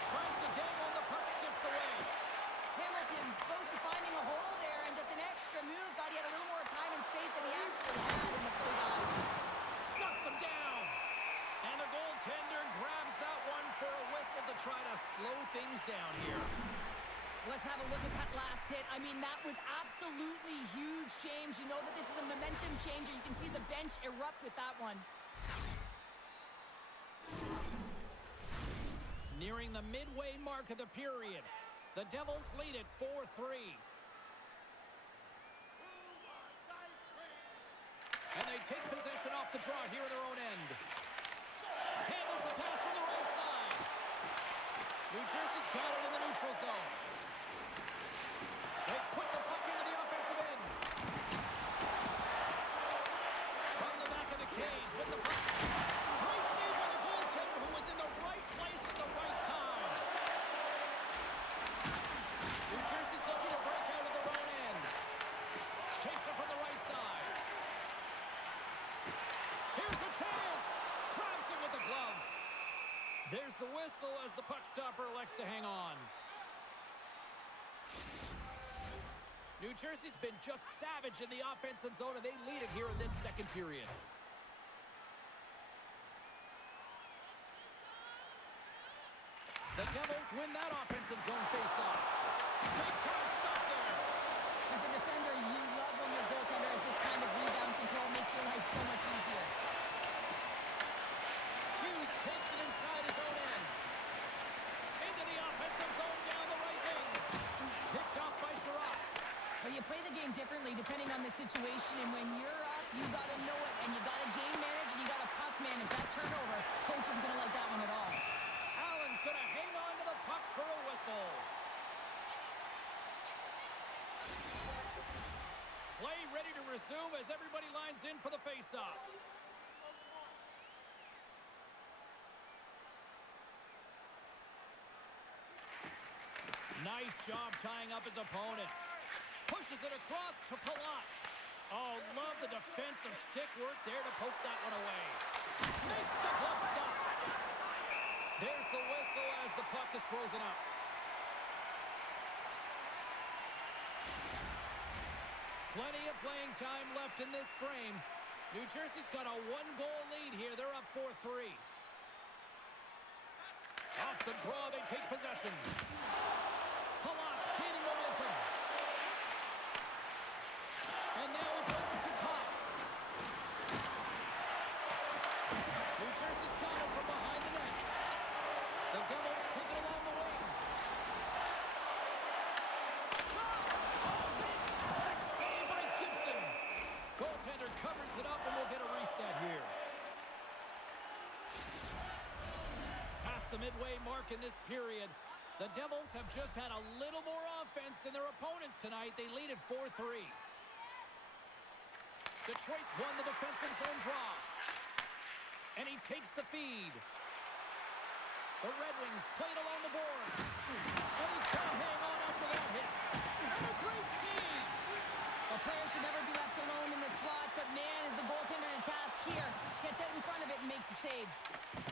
Tries to dangle and the puck skips away. Hamilton's close to finding a hole there and just an extra move. Thought he had a little more time and space than he actually had in the play, guys. Shuts him down. And the goaltender grabs that one for a whistle to try to slow things down here. Let's have a look at that last hit. I mean, that was absolutely huge, James. You know that this is a momentum changer. You can see the bench erupt with that one. Nearing the midway mark of the period, the Devils lead at 4-3. And they take possession off the draw here in their own end. Handles the pass from the right side. New Jersey's got it in the neutral zone. They put the puck into the offensive end. From the back of the cage with the puck. Great save by the goaltender who was in the right place at the right time. New Jersey's looking to break out of their own end. Takes it from the right side. Here's a chance. Grabs him with the glove. There's the whistle as the puck stopper elects to hang on. New Jersey's been just savage in the offensive zone, and they lead it here in this second period. The Devils win that offensive zone face-off. Big time stop there. As a defender, you love when your goaltender has this kind of rebound control. Makes your life so much easier. Hughes takes it inside his own end. Into the offensive zone down the right wing. Picked off by Sherratt. Well, you play the game differently depending on the situation, and when you're up, you got to know it, and you got to game manage, and you got to puck manage. That turnover, coach isn't going to like that one at all. Allen's going to hang on to the puck for a whistle. Play ready to resume as everybody lines in for the face-off. Nice job tying up his opponent. Pushes it across to Palat. Oh, love the defensive stick work there to poke that one away. Makes the glove stop. There's the whistle as the puck is frozen up. Plenty of playing time left in this frame. New Jersey's got a one-goal lead here. They're up 4-3. Off the draw, they take possession. Palat's gaining momentum. And now it's over to Cobb. New Jersey's got it from behind the net. The Devils take it along the wing. Shot! Oh, fantastic save by Gibson. Goaltender covers it up, and we'll get a reset here. Past the midway mark in this period, the Devils have just had a little more offense than their opponents tonight. They lead at 4-3. Detroit's won the defensive zone draw. And he takes the feed. The Red Wings played along the boards. And he can't hang on after that hit. And a great save. A player should never be left alone in the slot, but man, is the goaltender to task here. Gets out in front of it and makes the save.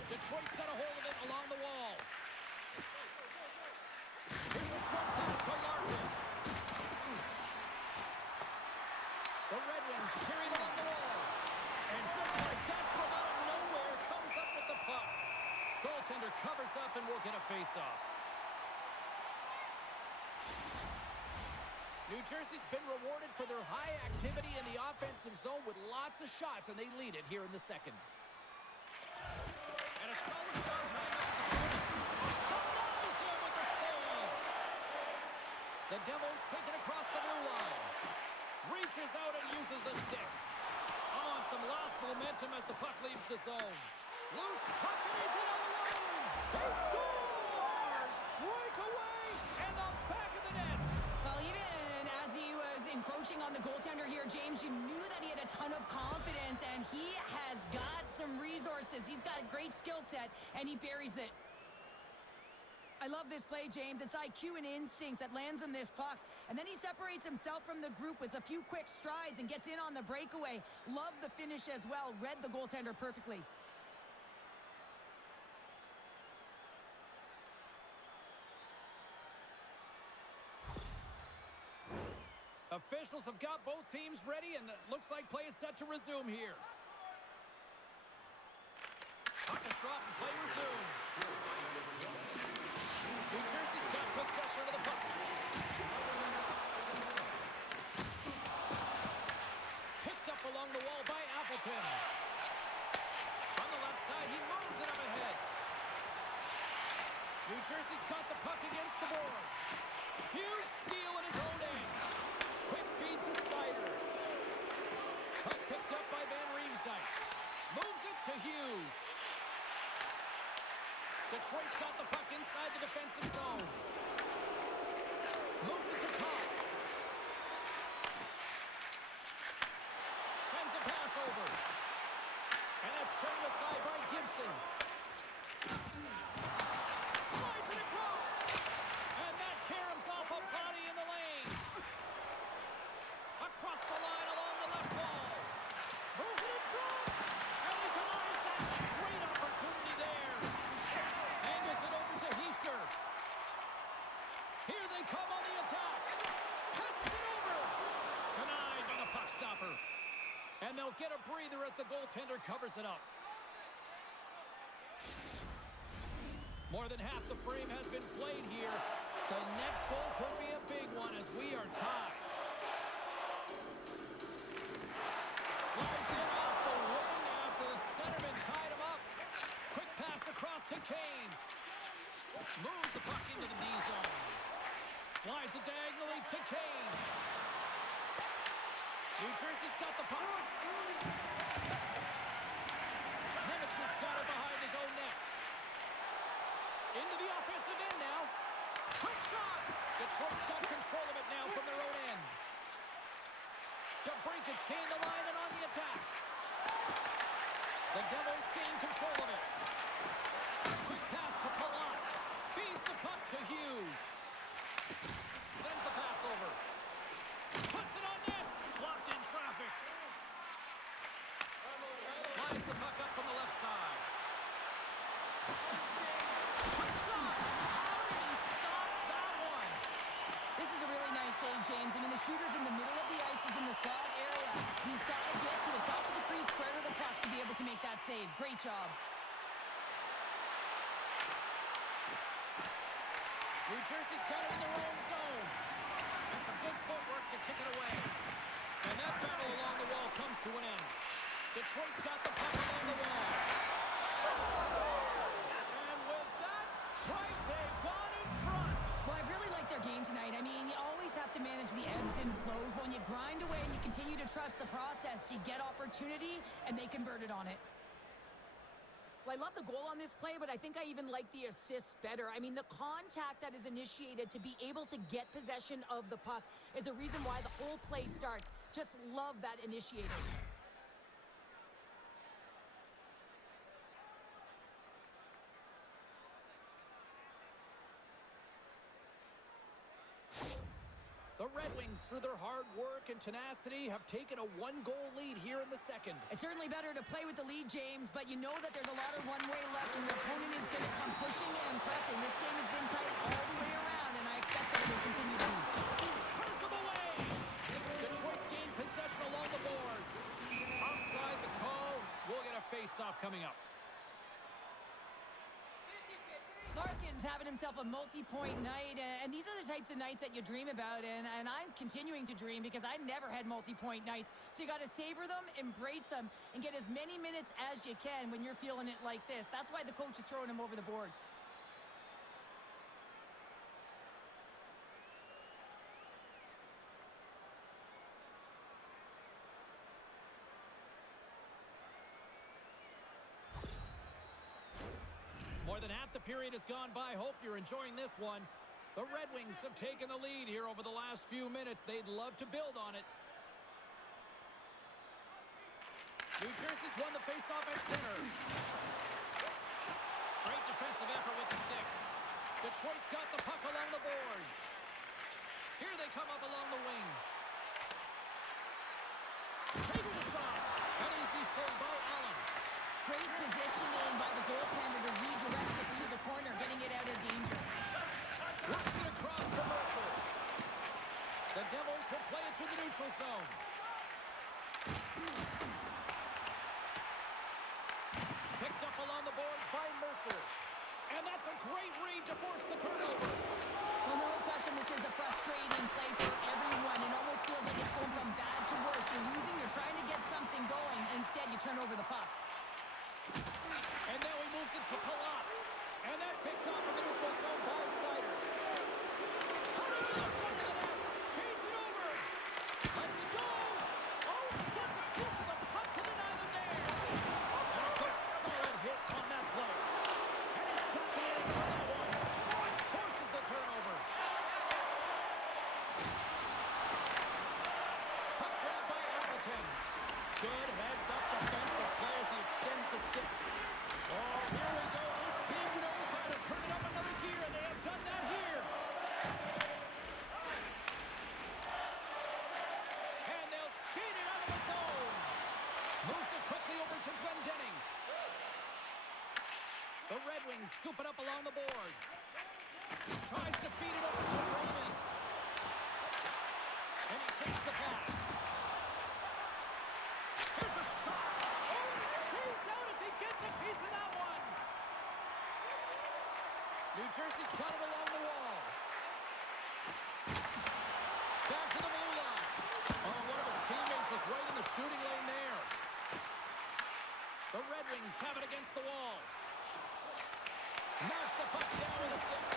Detroit's got a hold of it along the wall. Here's a short pass to Larkin. The Red Wings carried along the wall. And just like that, from out of nowhere, comes up with the puck. Goaltender covers up, and we'll get a face-off. New Jersey's been rewarded for their high activity in the offensive zone with lots of shots, and they lead it here in the second. And a solid job tying up his opponent. Denies him with the save. The Devils take it across the blue line. Reaches out and uses the stick. Oh, and some lost momentum as the puck leaves the zone. Loose puck, and he's in alone. He scores! Breakaway in the back of the net. Well, even as he was encroaching on the goaltender here, James, you knew that he had a ton of confidence, and he has got some resources. He's got a great skill set, and he buries it. I love this play, James. It's IQ and instincts that lands him this puck. And then he separates himself from the group with a few quick strides and gets in on the breakaway. Love the finish as well. Read the goaltender perfectly. Officials have got both teams ready, and it looks like play is set to resume here. Puck is dropped and play resumes. New Jersey's got possession of the puck. Picked up along the wall by Appleton. On the left side, he moves it up ahead. New Jersey's got the puck against the boards. Huge steal in his own end. Quick feed to Sider. Puck picked up by Van Riemsdyk. Moves it to Hughes. Detroit's got the puck inside the defensive zone. Moves it to Cobb. Sends a pass over. And that's turned aside by Gibson. Slides it across. And that caroms off a body in the lane. Across the line along the left wall. Moves it in front. And he denies that great opportunity there. Angles it over to Heischer. Here they come on the attack. Passes it over. Denied by the puck stopper. And they'll get a breather as the goaltender covers it up. More than half the frame has been played here. The next goal could be a big one as we are tied. Slides in off the wing after the centerman tied him up. Quick pass across to Kane. Moves the puck into the D zone. Slides it diagonally to Kane. New Jersey's got the puck. Nemitz has got it behind his own net. Into the offensive end now. Quick shot. Detroit's got control of it now from their own end. DeBrincat's gained the line and on the attack. The Devils gain control of it. Quick pass to Palat. Feeds the puck to Hughes. Sends the pass over. Puts it on net. Blocked in traffic. Slides the puck up from the left side. Quick shot. How did he stop that one? This is a really nice save, James. I mean, the shooter's in the middle of the ice. He's in the slot area. He's got to get to the top of the crease, square to the puck to be able to make that save. Great job. New Jersey's got it in their own zone. And some good footwork to kick it away. And that battle along the wall comes to an end. Detroit's got the puck along the wall. Scores! And with that strike, they've gone in front. Well, I've really liked their game tonight. I mean, you always have to manage the ebbs and flows. When you grind away and you continue to trust the process, you get opportunity, and they converted on it. Well, I love the goal on this play, but I think I even like the assist better. I mean, the contact that is initiated to be able to get possession of the puck is the reason why the whole play starts. Just love that initiator. The Red Wings, through their hard work and tenacity, have taken a one-goal lead here in the second. It's certainly better to play with the lead, James, but you know that there's a lot of one-way left, and your opponent is going to come pushing and pressing. This game has been tight all the way around, and I expect that it will continue to be. Turns him away! Detroit's gained possession along the boards. Offside the call. We'll get a face-off coming up. Larkin is having himself a multi-point night, and these are the types of nights that you dream about, and I'm continuing to dream because I've never had multi-point nights. So you got to savor them, embrace them, and get as many minutes as you can when you're feeling it like this. That's why the coach is throwing him over the boards. More than half the period has gone by. Hope you're enjoying this one. The Red Wings have taken the lead here over the last few minutes. They'd love to build on it. New Jersey's won the faceoff at center. Great defensive effort with the stick. Detroit's got the puck along the boards. Here they come up along the wing. Takes a shot. An easy save by Allen. Great positioning by the goaltender to redirect it to the corner, getting it out of danger. Works it across to Mercer. The Devils will play it through the neutral zone. Picked up along the boards by Mercer. And that's a great read to force the turnover. Well, no question, this is a frustrating play for everyone. It almost feels like it's going from bad to worse. You're losing, you're trying to get something going. Instead, you turn over the puck. And now he moves it to Palat. And that's picked off in the neutral zone by Sider. Cutting to the front of the net. Feeds it over. Lets it go. Oh, gets a piece of the puck to deny them there. And a good solid hit on that play. And he's got the answer for that one. Forces the turnover. Puck grab by Appleton. Good heads-up defensive play as he extends the stick. Oh, here we go. This team knows how to turn it up another gear, and they have done that here. And they'll skate it out of the zone. Moves it quickly over to Glendening. The Red Wings scoop it up along the boards. Tries to feed it over to Roman. And he takes the pass. Here's a shot. Oh, and it stays out as he gets a piece of that one. New Jersey's got it along the wall. Back to the blue line. Oh, one of his teammates is right in the shooting lane there. The Red Wings have it against the wall. Knocks the puck down with a stick.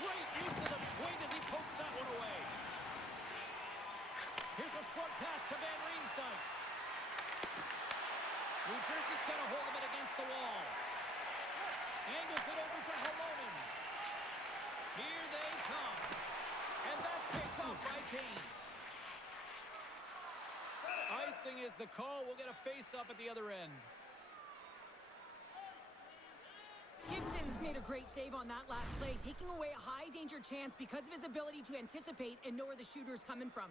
Great use of the twig as he pokes that one away. Here's a short pass to Van Riemsdyk. New Jersey's got a hold of it against the wall. Angles it over to Halonen. Here they come. And that's picked up by Kane. Icing is the call. We'll get a face-up at the other end. Gibson's made a great save on that last play, taking away a high-danger chance because of his ability to anticipate and know where the shooter's coming from.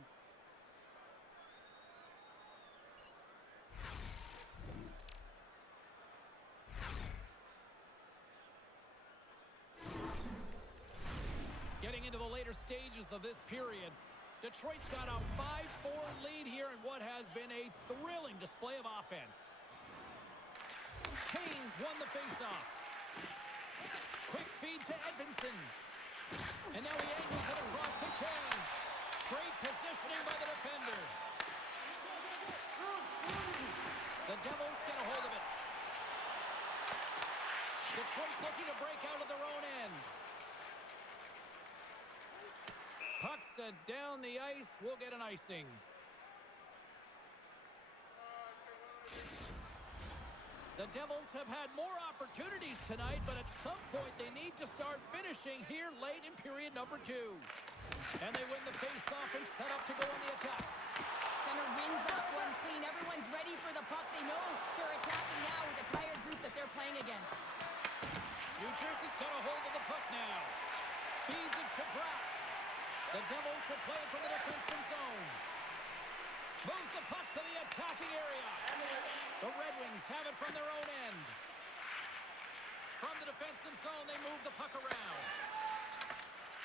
Getting into the later stages of this period, Detroit's got a 5-4 lead here in what has been a thrilling display of offense. Kane's won the faceoff. Quick feed to Edvinsson. And now he angles it across to Kane. Great positioning by the defender. The Devils get a hold of it. Detroit's looking to break out of their own end. Puck sent down the ice. We'll get an icing. The Devils have had more opportunities tonight, but at some point they need to start finishing here late in period number 2. And they win the face-off and set up to go on the attack. Center wins that one clean. Everyone's ready for the puck. They know they're attacking now with a tired group that they're playing against. New Jersey's got a hold of the puck now. Feeds it to Bratt. The Devils will play it from the defensive zone. Moves the puck to the attacking area. The Red Wings have it from their own end. From the defensive zone, they move the puck around.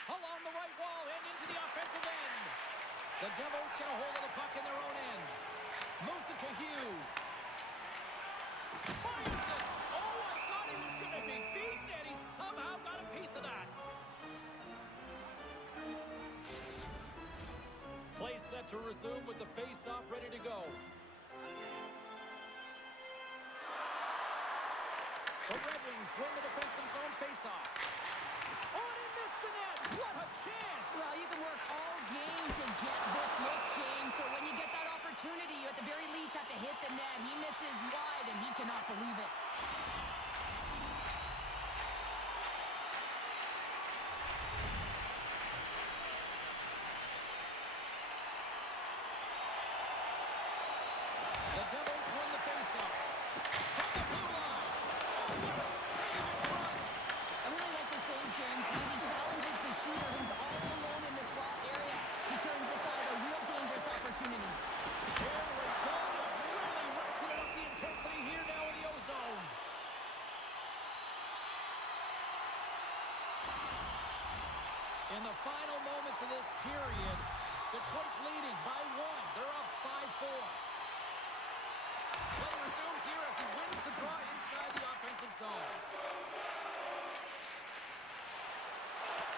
Along the right wall and into the offensive end. The Devils get a hold of the puck in their own end. Moves it to Hughes. Fires it. Oh, I thought he was going to be beaten, and he set to resume with the face-off ready to go. The Red Wings win the defensive zone face-off. Oh, and he missed the net. What a chance! Well, you can work all game to get this look, James. So when you get that opportunity, you at the very least have to hit the net. He misses wide, and he cannot believe it. The Devils win the face-off. From the blue line. Oh, what a save in front! I really like the save, James, because he challenges the shooter who's all alone in the slot area. He turns aside a real dangerous opportunity. Here we go. They've really ratcheted up the intensity here now in the O-zone. In the final moments of this period, Detroit's leading by 1. They're up 5-4. Play resumes here as he wins the draw inside the offensive zone.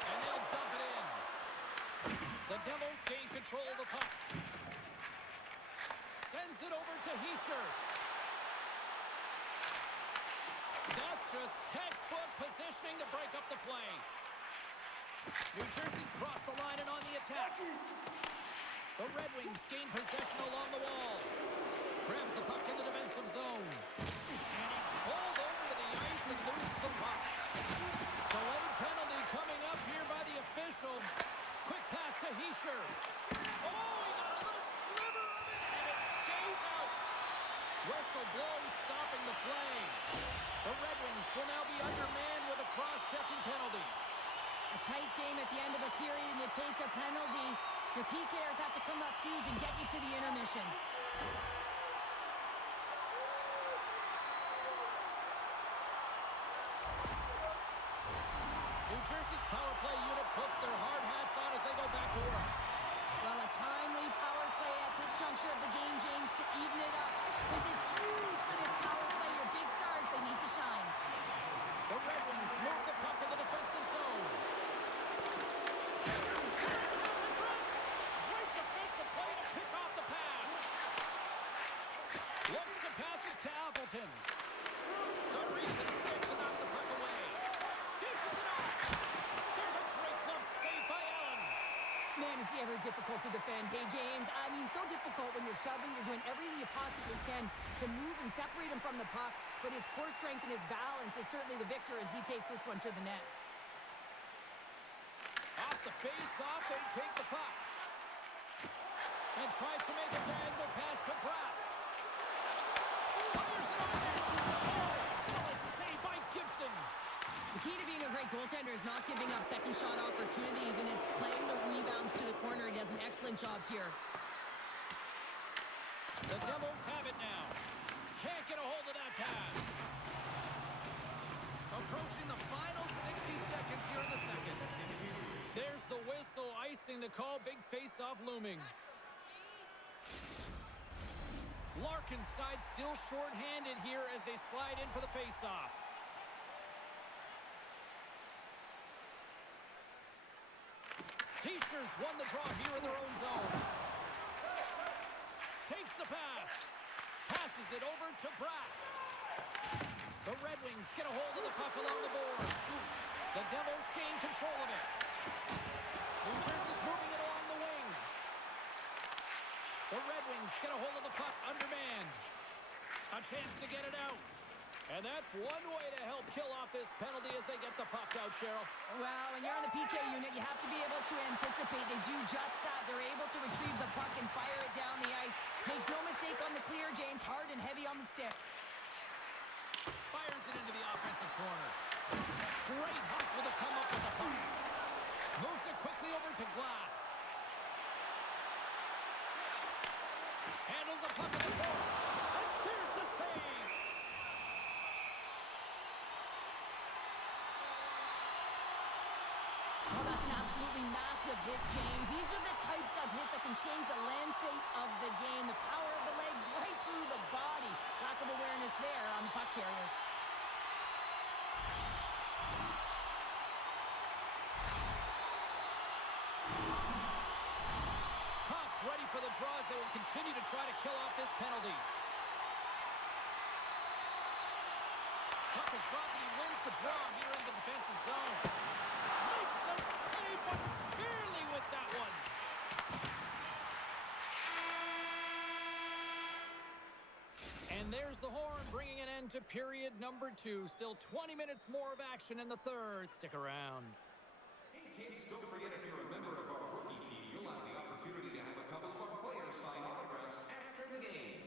And they'll dump it in. The Devils gain control of the puck. Sends it over to Heischer. That's just textbook positioning to break up the play. New Jersey's crossed the line and on the attack. The Red Wings gain possession along the wall. Grabs the puck in the defensive zone. And he's pulled over to the ice and loses the puck. Delayed penalty coming up here by the official. Quick pass to Heischer. Oh, he got a little sliver of it, and it stays out. Whistle blown, stopping the play. The Red Wings will now be undermanned with a cross-checking penalty. A tight game at the end of a period, and you take a penalty. Your PKers have to come up huge and get you to the intermission. New Jersey's power play unit puts their hard hats on as they go back to work. Well, a timely power play at this juncture of the game, James, to even it up. This is huge for this power play. Your big stars, they need to shine. The Red Wings move the puck in the defensive zone. Great defensive play to pick off the pass. Looks to pass it to Appleton. Don't reach for the stick to knock the puck away. Dishes it off. There's a great glove save by Allen. Man, is he ever difficult to defend. Hey, James, I mean, so difficult when you're shoving, you're doing everything you possibly can to move and separate him from the puck, but his core strength and his balance is certainly the victor as he takes this one to the net. Off the face-off, they take the puck. And tries to make a diagonal pass to Pratt. Fires it on net. Oh, solid save by Gibson. The key to being a great goaltender is not giving up second shot opportunities, and it's playing the rebounds to the corner. He does an excellent job here. The Devils have it now. Can't get a hold of that pass. Approaching the final 60 seconds here in the second. There's the whistle, icing the call. Big face-off looming. Larkin's side still short-handed here as they slide in for the face-off. Heischer's won the draw here in their own zone. Takes the pass. Passes it over to Pratt. The Red Wings get a hold of the puck along the boards. The Devils gain control of it. New Jersey's moving it along the wing. The Red Wings get a hold of the puck undermanned. A chance to get it out. And that's one way to help kill off this penalty as they get the puck out, Cheryl. Well, when you're on the PK unit, you have to be able to anticipate. They do just that. They're able to retrieve the puck and fire it down the ice. Makes no mistake on the clear, James. Hard and heavy on the stick. Fires it into the offensive corner. Great hustle to come up with the puck. Moves it quickly over to Glass. Handles the puck at the corner. And there's the save. Well, that's an absolutely massive hit, James. These are the types of hits that can change the landscape of the game. The power of the legs right through the body. Lack of awareness there on the puck carrier. Cops ready for the draws. They will continue to try to kill off this penalty. Puck is dropped and he wins the draw here in the defensive zone. Makes the save, but barely with that one. And there's the horn, bringing an end to period number 2. Still 20 minutes more of action in the third. Stick around. Hey kids, don't forget if you're a member of our rookie team, you'll have the opportunity to have a couple of our players sign autographs after the game.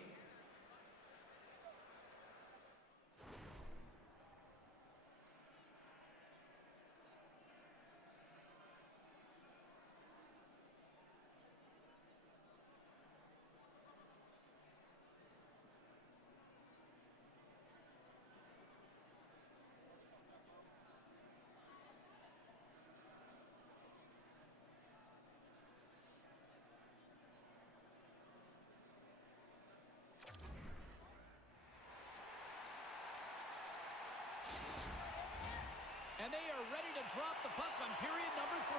And they are ready to drop the puck on period number 3.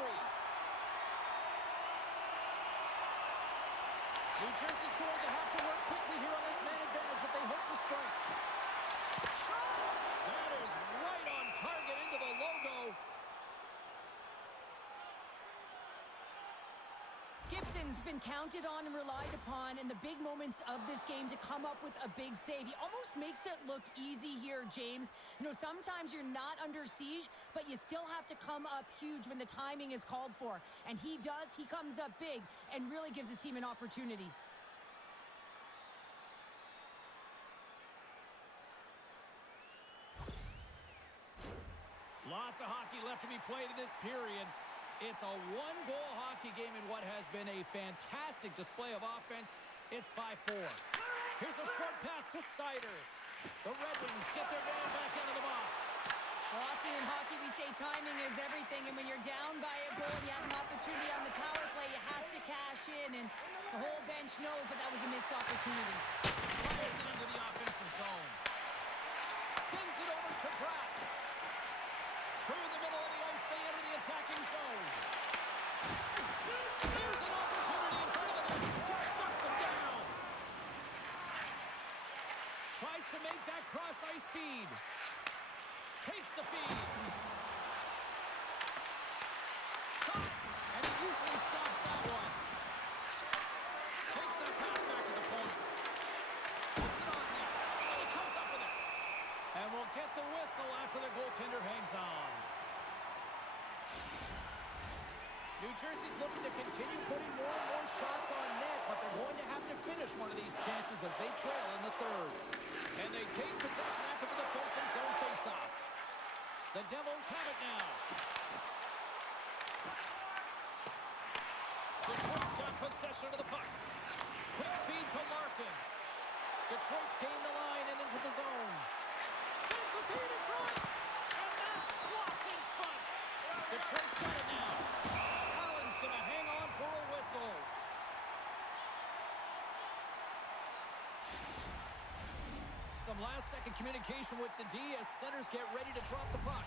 New Jersey's going to have to work quickly here on this man advantage if they hope to strike. Shot! That is right on target into the logo. Gibson's been counted on and relied upon in the big moments of this game to come up with a big save. He almost makes it look easy here, James. You know, sometimes you're not under siege, but you still have to come up huge when the timing is called for. And he does. He comes up big and really gives his team an opportunity. Lots of hockey left to be played in this period. It's a one-goal hockey game in what has been a fantastic display of offense. It's 5-4. Here's a short pass to Sider. The Red Wings get their man back into the box. Well, often in hockey we say timing is everything, and when you're down by a goal, you have an opportunity on the power play, you have to cash in, and the whole bench knows that that was a missed opportunity. Fires it into the offensive zone. Sends it over to Pratt. Through the middle of the ice, they enter the attacking zone. Here's an opportunity in front of the net. Shuts him down. Tries to make that cross-ice feed. Takes the feed. Shot. And he usually stops that one. Takes that pass back to the point. Puts it on net. And he comes up with it. And we'll get the whistle after the goaltender hangs on. New Jersey's looking to continue putting more and more shots on net, but they're going to have to finish one of these chances as they trail in the third. And they take possession after the defensive zone faceoff. The Devils have it now. Detroit's got possession of the puck. Quick feed to Larkin. Detroit's gained the line and into the zone. Sends the feed in front. And that's blocked in front. Detroit's got it now. Allen's going to hang on for a whistle. Some last-second communication with the D as centers get ready to drop the puck.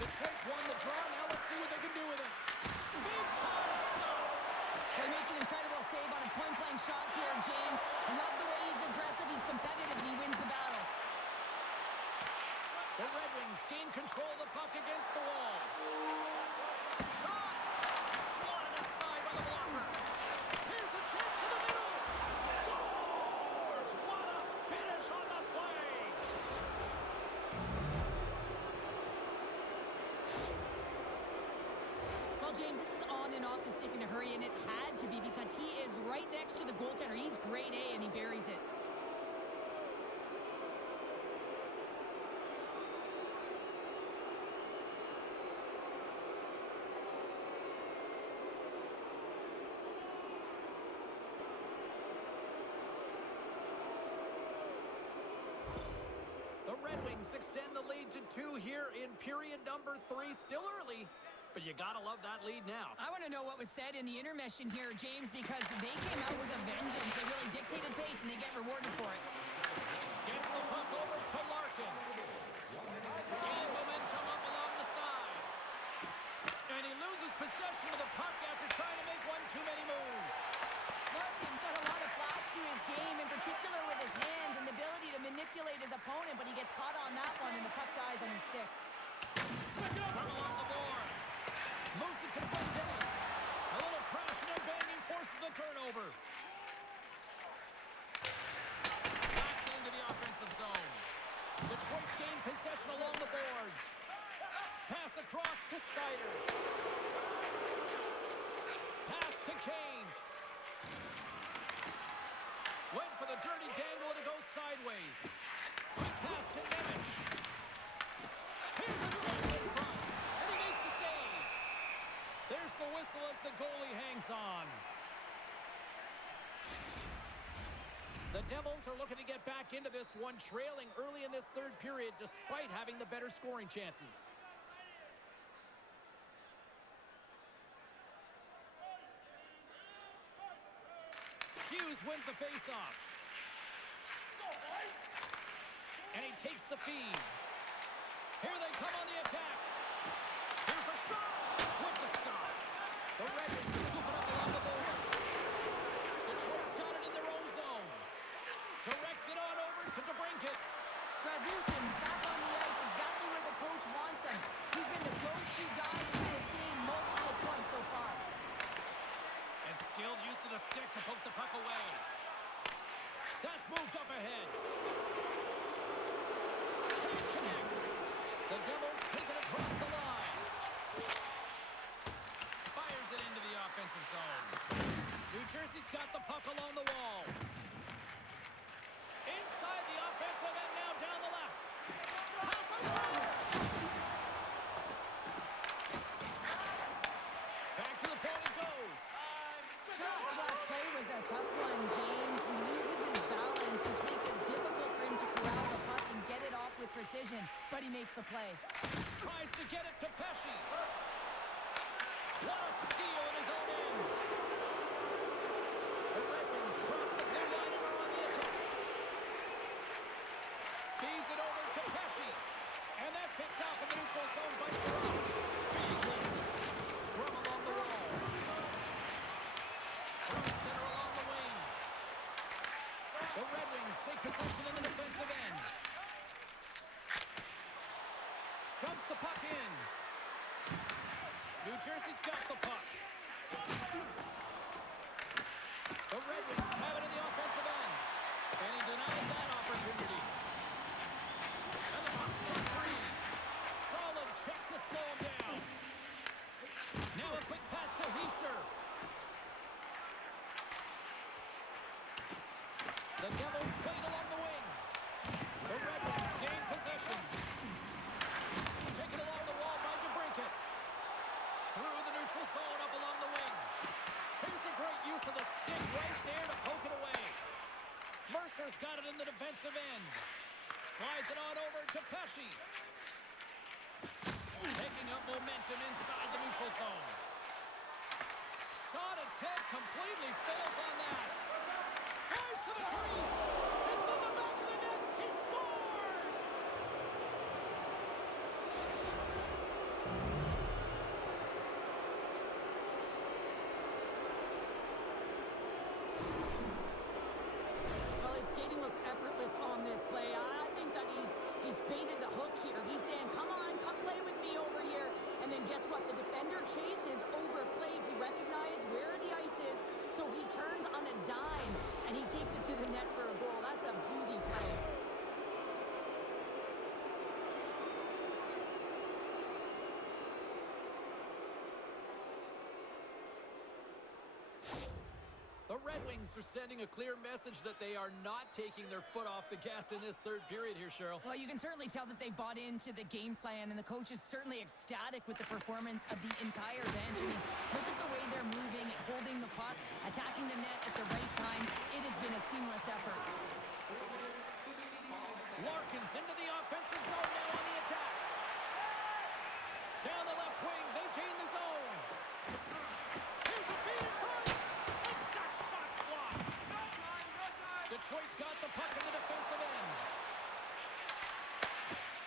Detroit's won the draw. Now let's see what they can do with it. Big-time stop. He makes an incredible save on a point-blank shot here, James. I love the way he's aggressive, he's competitive, and he wins the battle. The Red Wings gain control of the puck against the wall. Shot! Swatted aside by the blocker. Here's a chance to the middle. Scores! What a finish on the play! Well, James, this is on and off the stick in a hurry, and it had to be because he is right next to the goaltender. He's grade A, and he buries it. The Red Wings extend the lead to 2 here in period number 3. Still early, but you gotta love that lead now. I want to know what was said in the intermission here, James, because they came out with a vengeance. They really dictated pace, and they get rewarded for it. Gets the puck over to Larkin. Gain momentum up along the side. And he loses tough guys on his stick. Sprung along the boards. Moves it to the front end. A little crashing and banging forces the turnover. Knocks it into the offensive zone. Detroit's gained possession along the boards. Pass across to Sider. Pass to Kane. Went for the dirty dangle and it goes sideways. Quick pass to Nemec. Here's a chance in front. And he makes the save. There's the whistle as the goalie hangs on. The Devils are looking to get back into this one, trailing early in this third period despite having the better scoring chances. Hughes wins the faceoff. And he takes the feed. Here they come on the attack. Here's a shot. With the stop. The Red Wings scoop it up along the boards. Detroit's got it in their own zone. Directs it on over to DeBrincat. Rasmussen's back on the ice exactly where the coach wants him. He's been the go-to guy for this game, multiple points so far. And skilled use of the stick to poke the puck away. That's moved up ahead. Can't connect. The Devils take it across the line. Fires it into the offensive zone. New Jersey's got the puck along the wall. Inside the offensive end now down the left. Pass across. Back to the point it goes. Sherlock's last play was a tough one, James. He loses his balance, which makes it difficult for him to corral the puck and get it off with precision, but he makes the play. Tries to get it to Pesci. What a steal in his own end. The Red Wings cross the blue line and are on the attack. Feeds it over to Pesci. And that's picked off in the neutral zone by Sherlock. Big hit. Scrum along the wall. From center along the wing. The Red Wings take possession in the defensive end. Dumps the puck in. New Jersey's got the puck. The Red Wings have it in the offensive end. And he denied that opportunity. And the puck's cut free. Solid check to slow him down. Now a quick pass to Hischier. The Devils played along the wing. The Red Wings gain possession. Taken along the wall by DeBrincat. Through the neutral zone up along the wing. Here's a great use of the stick right there to poke it away. Mercer's got it in the defensive end. Slides it on over to Pesci. Taking up momentum inside the neutral zone. Shot attempt completely fails on that. Drives to the crease. It's in the back of the net. He scores! Well, his skating looks effortless on this play. I think that he's baited the hook here. He's saying, come on, come play with me over here. And then guess what? The defender chases, overplays. He recognizes where the ice is, so he turns on a dime, and he takes it to the net for a goal. That's a beauty play. The Red Wings are sending a clear message that they are not taking their foot off the gas in this third period here, Cheryl. Well, you can certainly tell that they bought into the game plan, and the coach is certainly ecstatic with the performance of the entire bench. I mean, look at the way they're moving, holding the puck, attacking the net at the right times. It has been a seamless effort. Larkin's into the offensive zone now on the attack. Down the left wing, they gain the zone. Here's a feed in front. And that shot's blocked. Detroit's got the puck in the defensive end.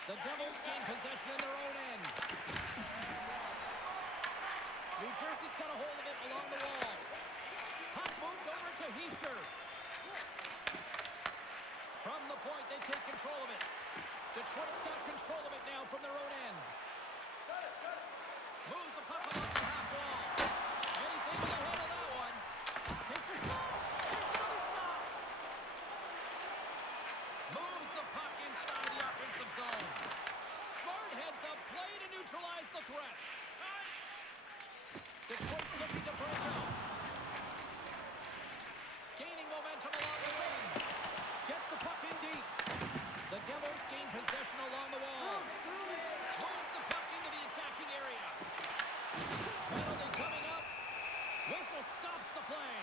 The Devils gain possession in their own end. New Jersey's got a hold of it along the wall. Puck moved over to Hischier. From the point, they take control of it. Detroit's got control of it now from their own end. Moves the puck along the half wall. And he's able to handle that one. Takes a shot. There's another stop. Moves the puck inside the offensive zone. Smart heads up play to neutralize the threat. Detroit's looking to break out. Gaining momentum along the wing. Gets the puck in deep. The Devils gain possession along the wall. Moves the puck into the attacking area. Penalty coming up. Whistle stops the play.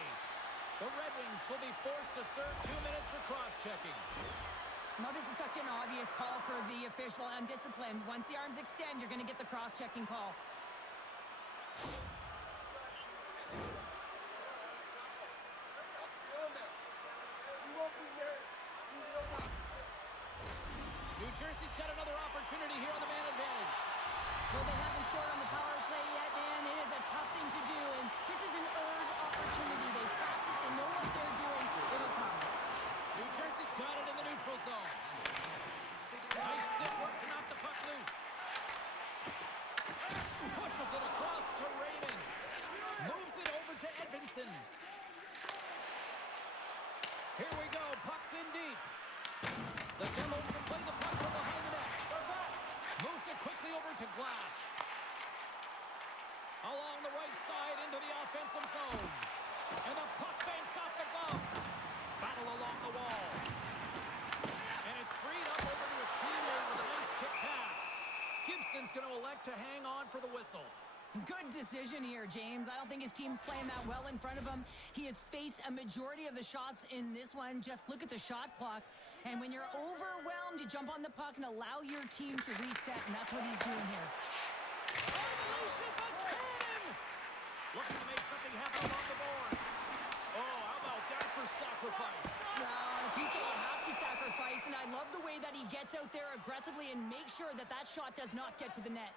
The Red Wings will be forced to serve 2 minutes for cross-checking. Well, this is such an obvious call for the official, undisciplined. Once the arms extend, you're going to get the cross-checking call. New Jersey's got another opportunity here on the man advantage. Well, they haven't scored on the power play yet, man. It is a tough thing to do, and this is an earned opportunity. They practice, they know what they're doing. It'll come. New Jersey's got it in the neutral zone. Nice stick work to knock the puck loose. Pushes it across to Raymond. Moves it over to Edvinsson. Here we go. Puck's in deep. The Devils will play the puck from behind the net. Moves it quickly over to Glass. Along the right side into the offensive zone. And the puck banks off the glove. Battle along the wall. And it's freed up over to his teammate with a nice kick pass. Gibson's going to elect to hang on for the whistle. Good decision here, James. I don't think his team's playing that well in front of him. He has faced a majority of the shots in this one. Just look at the shot clock. And when you're overwhelmed, you jump on the puck and allow your team to reset, and that's what he's doing here. Unleashes a cannon! Looking to make something happen along the boards. Oh, how about that for sacrifice? Well, PK have to sacrifice, and I love the way that he gets out there aggressively and makes sure that that shot does not get to the net.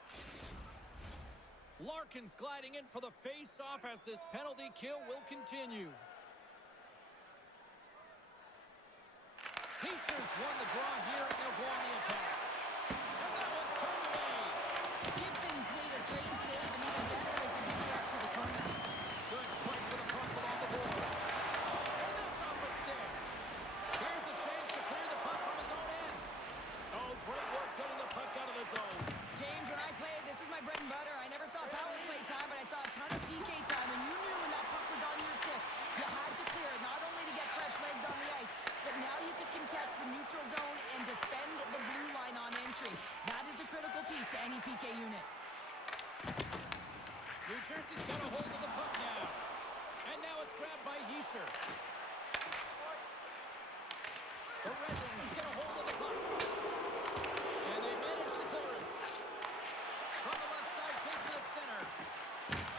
Larkin's gliding in for the face-off as this penalty kill will continue. Heischer's won the draw here, and they'll go on the attack. And that one's turned away. Gibson's made a great save, and even better as they get out to the corner. Good fight for the puck along the boards. And that's off a stick. Here's a chance to clear the puck from his own end. Oh, great work getting the puck out of the zone. James, when I played, this was my bread and butter. I never saw power play time, but I saw a ton of PK time, and you knew when that puck was on your stick, you had to clear it, not only to get fresh legs on the ice, but now you could contest the neutral zone and defend the blue line on entry. That is the critical piece to any PK unit. New Jersey's got a hold of the puck now. And now it's grabbed by Heischer. The Red Wings get a hold of the puck. And they manage to clear it. From the left side, takes it at center.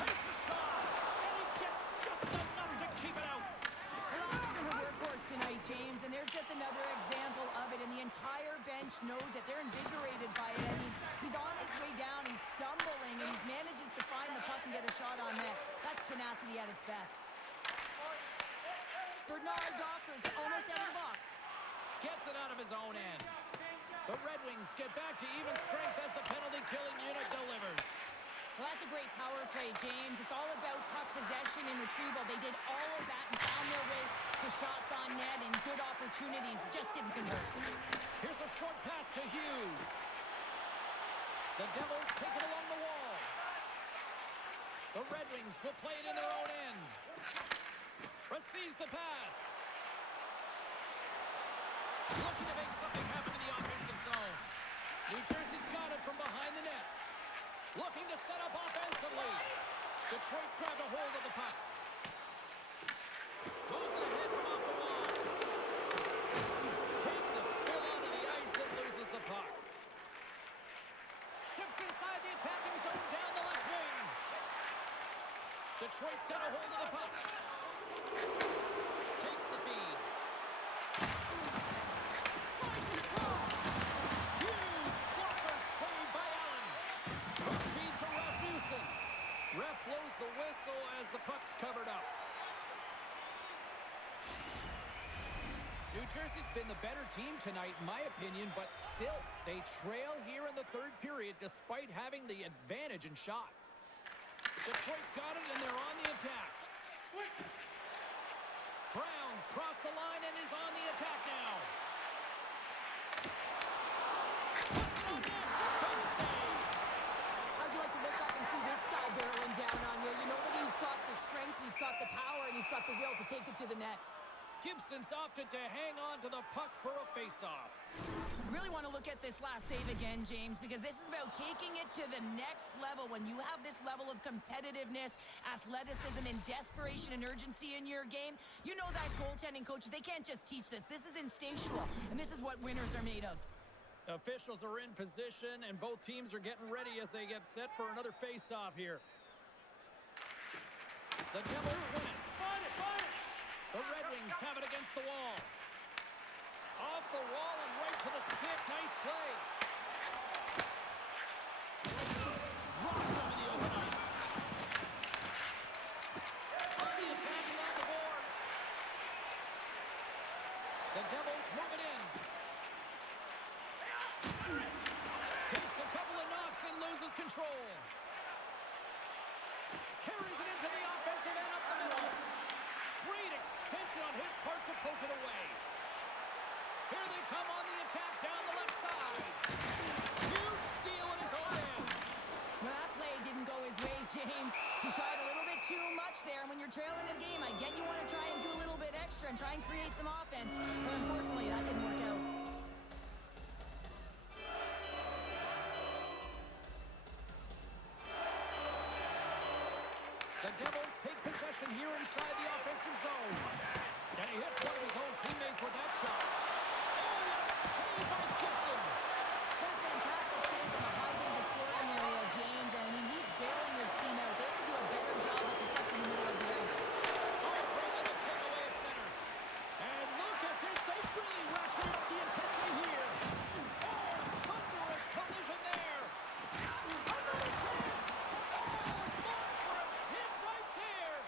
Takes a shot. And he gets just enough to keep it out. Well, that's been a workhorse tonight, James, and there's just another example of it, and the entire bench knows that they're invigorated by it. I mean, he's on his way down, he's stumbling, and he manages to find the puck and get a shot on net. That's tenacity at its best. Bernard Docker's almost out of the box. Gets it out of his own end. The Red Wings get back to even strength as the penalty-killing unit delivers. Well, that's a great power play, James. It's all about puck possession and retrieval. They did all of that and found their way to shots on net and good opportunities. Just didn't convert. Here's a short pass to Hughes. The Devils take it along the wall. The Red Wings will play it in their own end. Receives the pass. Looking to make something happen in the offensive zone. New Jersey's got it from behind the net. Looking to set up offensively. Detroit's grabbed a hold of the puck. Moves it ahead from off the wall. Takes a spill onto the ice and loses the puck. Steps inside the attacking zone down the left wing. Detroit's got a hold of the puck. Takes the feed. Slides it across. Huge blocker save by Allen. Quick feed to Rasmussen. Ref blows the whistle as the puck's covered up. New Jersey's been the better team tonight, in my opinion, but still, they trail here in the third period despite having the advantage in shots. Detroit's got it, and they're on the attack. Browns cross the line and is on the attack now. Puts it on net. Big save. How'd you like to look up and see this guy barreling down on you? You know that he's got the strength, he's got the power, and he's got the will to take it to the net. Gibson's opted to hang on to the puck for a face-off. Really want to look at this last save again, James, because this is about taking it to the next level. When you have this level of competitiveness, athleticism, and desperation and urgency in your game, you know that goaltending coaches, they can't just teach this. This is instinctual, and this is what winners are made of. Officials are in position, and both teams are getting ready as they get set for another face-off here. The Devils win it. Find it, find it! The Red Wings have it against the wall. Off the wall and right to the stick. Nice play. Rocked them in the open ice. On the attack along the boards. The Devils move it in. Takes a couple of knocks and loses control. Carries it into the offensive end up the middle. Great extension on his part to poke it away. Here they come on the attack down the left side. Huge steal in his own end. Well, that play didn't go his way, James. He tried a little bit too much there. And when you're trailing a game, I get you want to try and do a little bit extra and try and create some offense. But unfortunately, that didn't work out. The Devils take possession here inside the offensive zone. And he hits one of his own teammates with that shot. Oh, what a save by Gibson. What a fantastic save from a high-danger scoring area, James. And I mean, he's bailing his team out. They have to do a better job of protecting the middle of the ice. Oh, great little takeaway at center. And look at this. They've really ratcheted up the intensity here. Oh, thunderous collision there. Another chance. Oh, monstrous hit right there.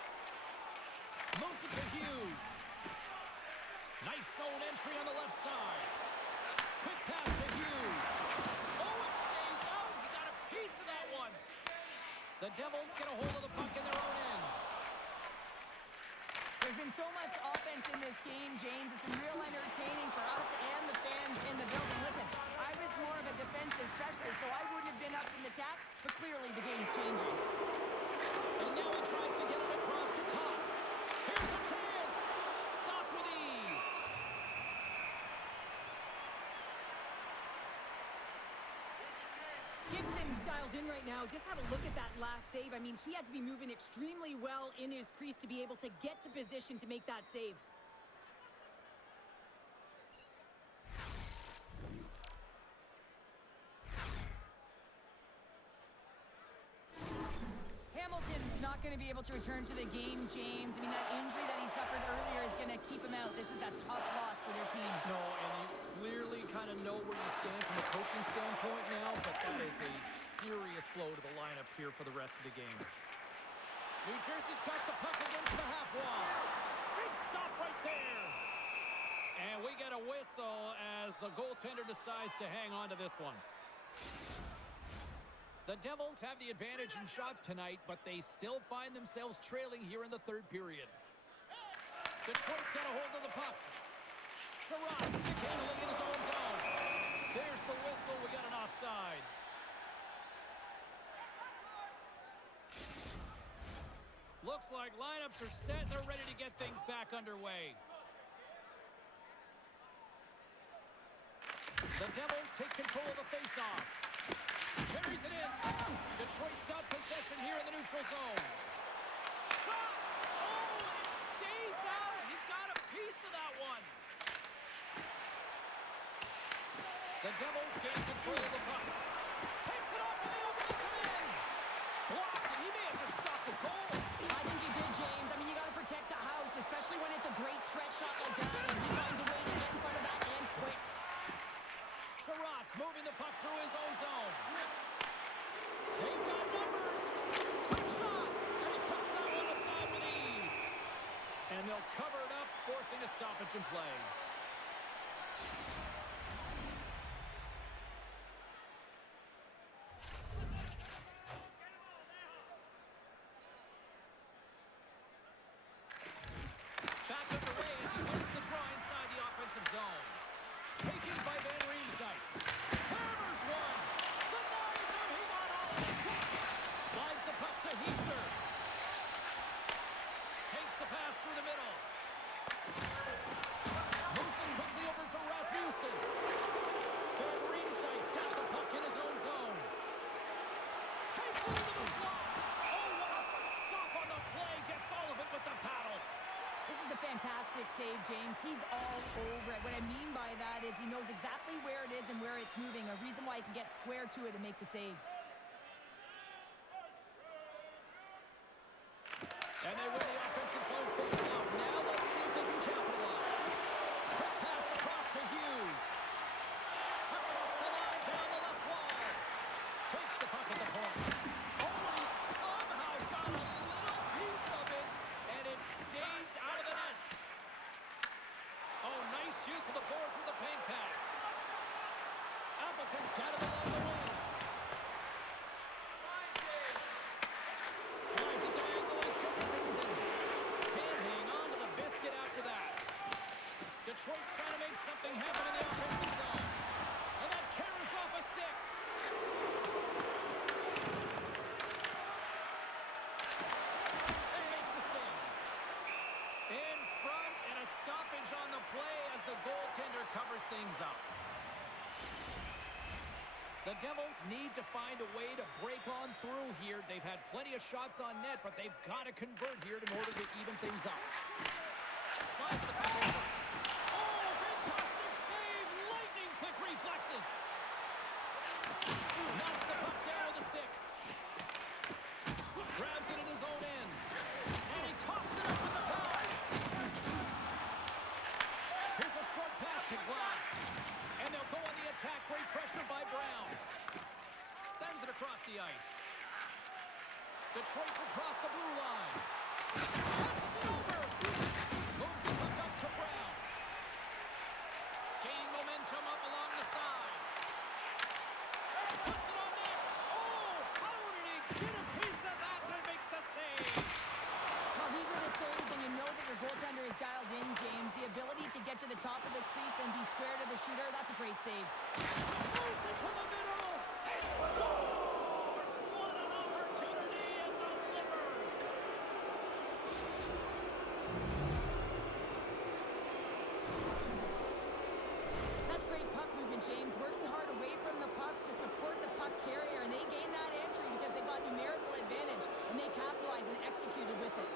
Moves it to Hughes. Nice zone entry on the left side. Quick pass to Hughes. Oh, it stays out. He got a piece of that one. The Devils get a hold of the puck in their own end. There's been so much offense in this game, James. It's been real entertaining for us and the fans in the building. Listen, I was more of a defensive specialist, so I wouldn't have been up in the attack, but clearly the game's changing. And now he tries to get it across to Cobb. Here's a chance. Stopped with ease. Gibson's dialed in right now. Just have a look at that last save. I mean, he had to be moving extremely well in his crease to be able to get to position to make that save. Hamilton's not going to be able to return to the game, James. I mean, that injury that he suffered earlier is going to keep him out. This is a tough loss for their team. No, and you clearly kind of know where you stand from a coaching standpoint now, but that is a serious blow to the lineup here for the rest of the game. New Jersey's got the puck against the half wall. Big stop right there. And we get a whistle as the goaltender decides to hang on to this one. The Devils have the advantage in shots tonight, but they still find themselves trailing here in the third period. Detroit's got a hold of the puck. Sherrod stick handling in his own zone. There's the whistle. We got an offside. Looks like lineups are set. They're ready to get things back underway. The Devils take control of the faceoff. Carries it in. Detroit's got possession here in the neutral zone. Shot! Oh, and it stays out. He got a piece of that one. The Devils gain control of the puck. Takes it off in the offensive end. Blocked, and he may have just stopped the goal. I think you did, James. I mean, you got to protect the house, especially when it's a great threat shot like that, and he finds a way to get in front of that and quick. Sherrod's moving the puck through his own zone. They've got numbers. Quick shot, and he puts that one aside with ease. And they'll cover it up, forcing a stoppage in play. into the slot. Oh, what a stop on the play. Gets all of it with the paddle. This is a fantastic save, James. He's all over it. What I mean by that is he knows exactly where it is and where it's moving. A reason why he can get square to it and make the save. And they win the offensive zone faceoff. Now let's see if they can capitalize. Quick pass across to Hughes. Across the line, down the left wall. Takes the puck at the point. Oh, and he somehow got a little piece of it, and it stays out of the net. Oh, nice use of the boards with the paint pass. Appleton's got it along the wing. Slides it diagonally to Robinson. Can't hang on to the biscuit after that. Detroit's trying to make something happen in the offensive zone. And that carries off a stick. And makes the save. In front, and a stoppage on the play as the goaltender covers things up. The Devils need to find a way to break on through here. They've had plenty of shots on net, but they've got to convert here in order to even things up. Slides the puck over. Oh, fantastic save! Lightning quick reflexes. Knocks the puck down with a stick. Grabs it in his own end. And he coughs it up with the pass. Here's a short pass to Glass. And they'll go on the attack. Great pressure by Brown. Sends it across the ice. Detroit's across the blue line. Passes it over. Moves the puck up to Brown. Gaining momentum up along the side. Puts it on net. Oh, how did he get a piece of that to make the save? Well, these are the saves when you know that your goaltender is dialed in, James. The ability to get to the top of the crease and be square to the shooter, that's a great save. Moves it to the middle. And scores! What an opportunity and delivers. That's great puck movement, James. Working hard away from the puck to support the puck carrier, and they gain that entry because they've got numerical advantage, and they capitalize and executed with it.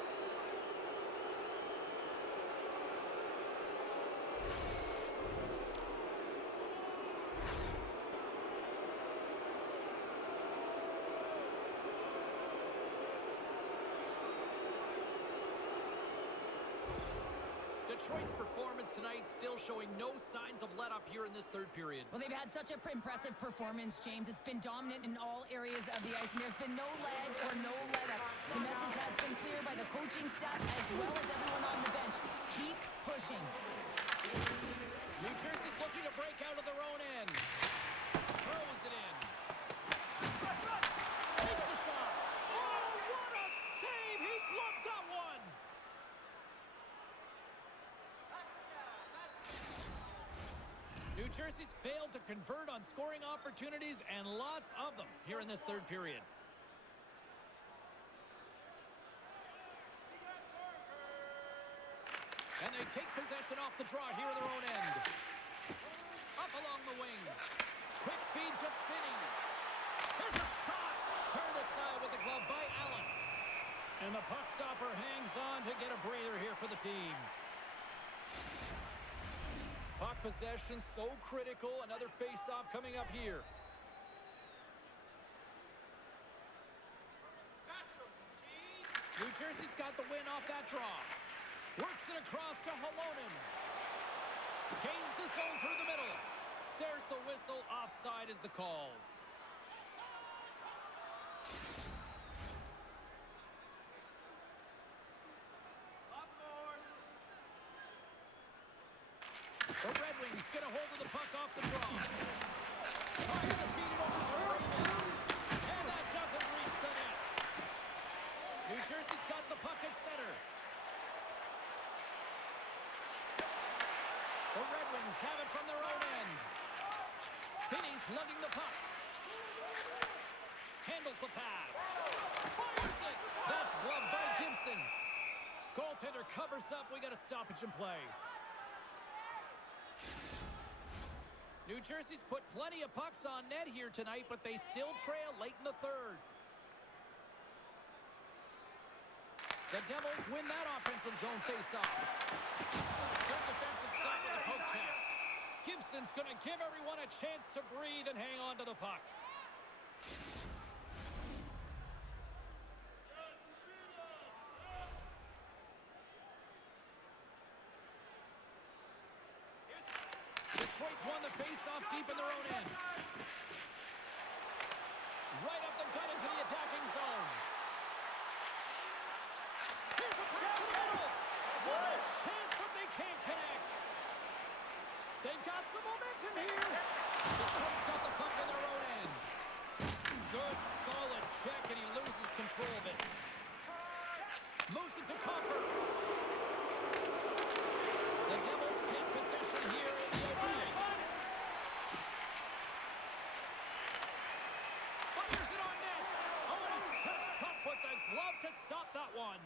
Detroit's performance tonight still showing no signs of let-up here in this third period. Well, they've had such an impressive performance, James. It's been dominant in all areas of the ice, and there's been no lag or no let-up. The message has been clear by the coaching staff as well as everyone on the bench. Keep pushing. New Jersey's looking to break out of their own end. Throws it in. Takes a shot. Oh, what a save! He gloved that one! New Jersey's failed to convert on scoring opportunities, and lots of them here in this third period. And they take possession off the draw here in their own end. Up along the wing. Quick feed to Finney. There's a shot. Turned aside with the glove by Allen. And the puck stopper hangs on to get a breather here for the team. Puck possession so critical. Another face-off coming up here. New Jersey's got the win off that draw. Works it across to Halonen. Gains the zone through the middle. There's the whistle. Offside is the call. The Red Wings get a hold of the puck off the draw. Tries to feed it over to Raymond. And that doesn't reach the net. New Jersey's got the puck at center. The Red Wings have it from their own end. Finney's lugging the puck. Handles the pass. Fires it. That's gloved by Gibson. Goaltender covers up. We got a stoppage in play. New Jersey's put plenty of pucks on net here tonight, but they still trail late in the third. The Devils win that offensive zone faceoff. Good defensive stop with the poke check. Gibson's going to give everyone a chance to breathe and hang on to the puck. Detroit's won the face-off deep in their own end. Right up the gut into the attacking zone. Here's a pass to the middle. What a chance, but they can't connect. They've got some momentum here. Detroit's got the puck in their own end. Good, solid check, and he loses control of it. Moves it to Copper. The Devils take possession here in the open ice. Fires it on net. Oh, and he steps up with the glove to stop that one.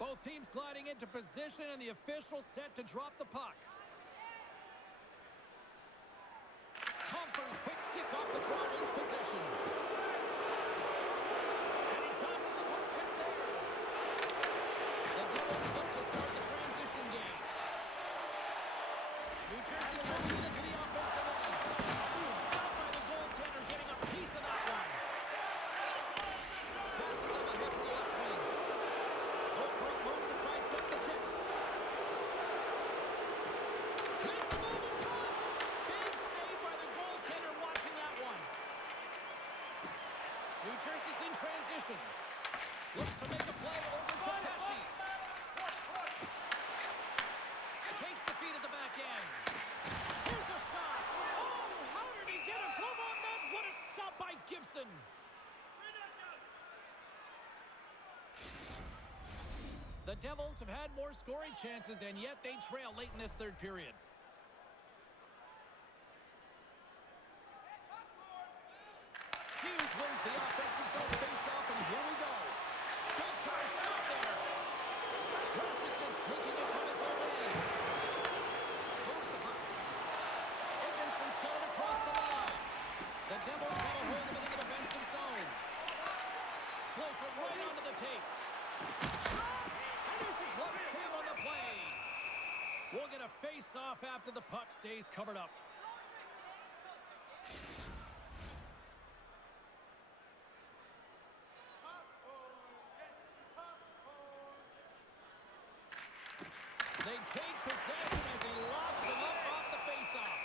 Both teams gliding into position, and the official set to drop the puck. Comfort's quick stick off the draw wins possession. And he dodges the poke check there. The Devils look to start the transition game. New Jersey's moving it into the offensive end. Stopped by the goaltender, getting a piece of that one. Passes up ahead to the left wing. Quick move to sidestep the check. Makes a move in front. Big save by the goaltender watching that one. New Jersey's in transition. Looks to make a play over to Pesci. Takes the feed at the back end. Here's a shot. Oh, how did he get a glove on that? What a stop by Gibson. The Devils have had more scoring chances, and yet they trail late in this third period. Hughes wins the offensive zone face-off, and here we go. Big time stop there. Rasmussen's taking it from his own end. Moves the puck. Higginson's got it across the line. The Devils have a hold of it in the defensive zone. Floats it right onto the tape. There's a glove save on the play. We'll get a face-off after the puck stays covered up. They take possession as he locks him up off the face-off.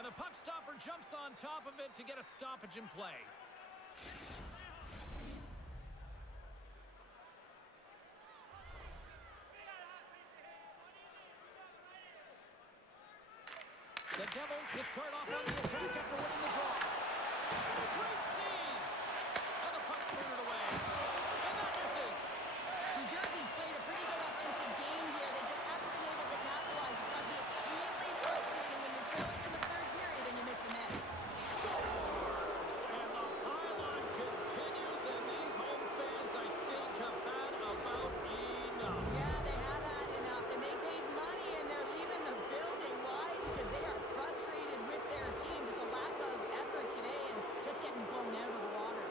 And the puck stopper jumps on top of it to get a stoppage in play. The Devils will start off on the attack after winning the draw. And a great save! And the puck's sprinted away. And that misses. New Jersey's played a pretty good offensive game here. They just haven't been able to capitalize. It's got to be extremely frustrating when you're trailing in the third period and you miss the net. Scores! And the pylon continues, and these home fans, I think, have had about enough. Yeah, they have had enough, and they paid money, and they're leaving the building. Why? Because they are frustrated with their team. Just a lack of effort today and just getting blown out of the water.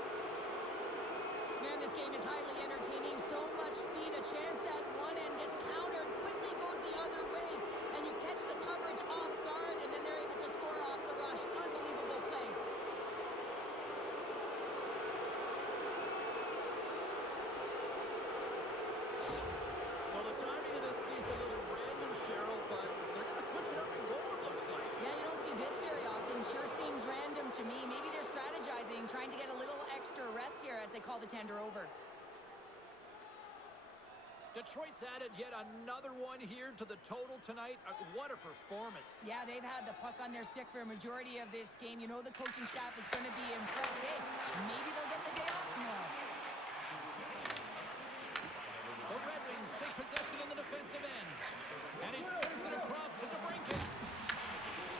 Man, this game is highly entertaining. So much speed. A chance at one end gets countered, quickly goes the other way, and you catch the coverage off guard, and then they're able to score off the rush. Unbelievable play. Well, the timing of this seems a little random, Cheryl, but they're going to switch it up in goal, it looks like. Yeah, you don't see this very often. Sure seems random to me. Maybe they're strategizing, trying to get a little extra rest here as they call the tender over. Detroit's added yet another one here to the total tonight. What a performance. Yeah, they've had the puck on their stick for a majority of this game. You know the coaching staff is going to be impressed. Hey, maybe they'll get the day off tomorrow. The Red Wings take possession in the defensive end. And he sends it across to DeBrincat.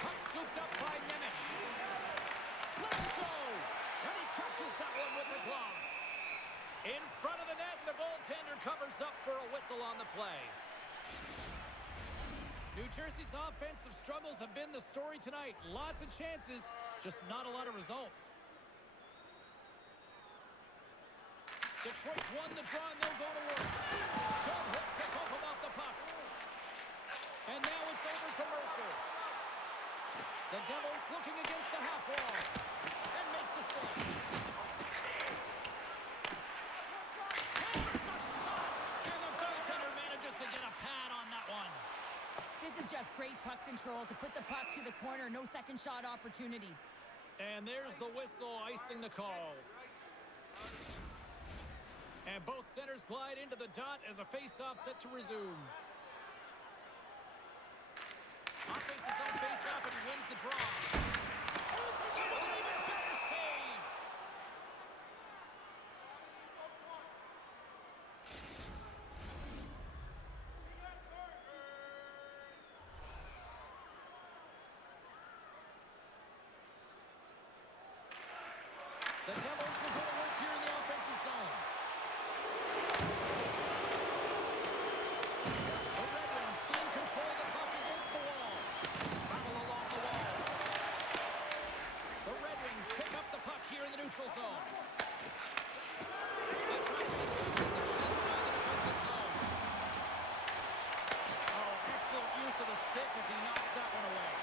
Puck scooped up by Nemec. Let's go! And he catches that one with the glove. In front of the net, and the goaltender covers up for a whistle on the play. New Jersey's offensive struggles have been the story tonight. Lots of chances, just not a lot of results. Detroit's won the draw, and they'll go to work. Good hit to poke him off the puck. And now it's over to Mercer. The Devils looking against the half wall. And makes the save. Hammers a shot. And the goaltender manages to get a pad on that one. This is just great puck control to put the puck to the corner. No second shot opportunity. And there's the whistle icing the call. And both centers glide into the dot as a face-off set to resume. Offense his own face-off, and he wins the draw. Oh, it's an even better save. The Devils will go to work here in the offensive zone. The Red Wings gain control of the puck against the wall. Travel along the wall. The Red Wings pick up the puck here in the neutral zone. They try to maintain possession inside the defensive zone. Oh, excellent use of the stick as he knocks that one away.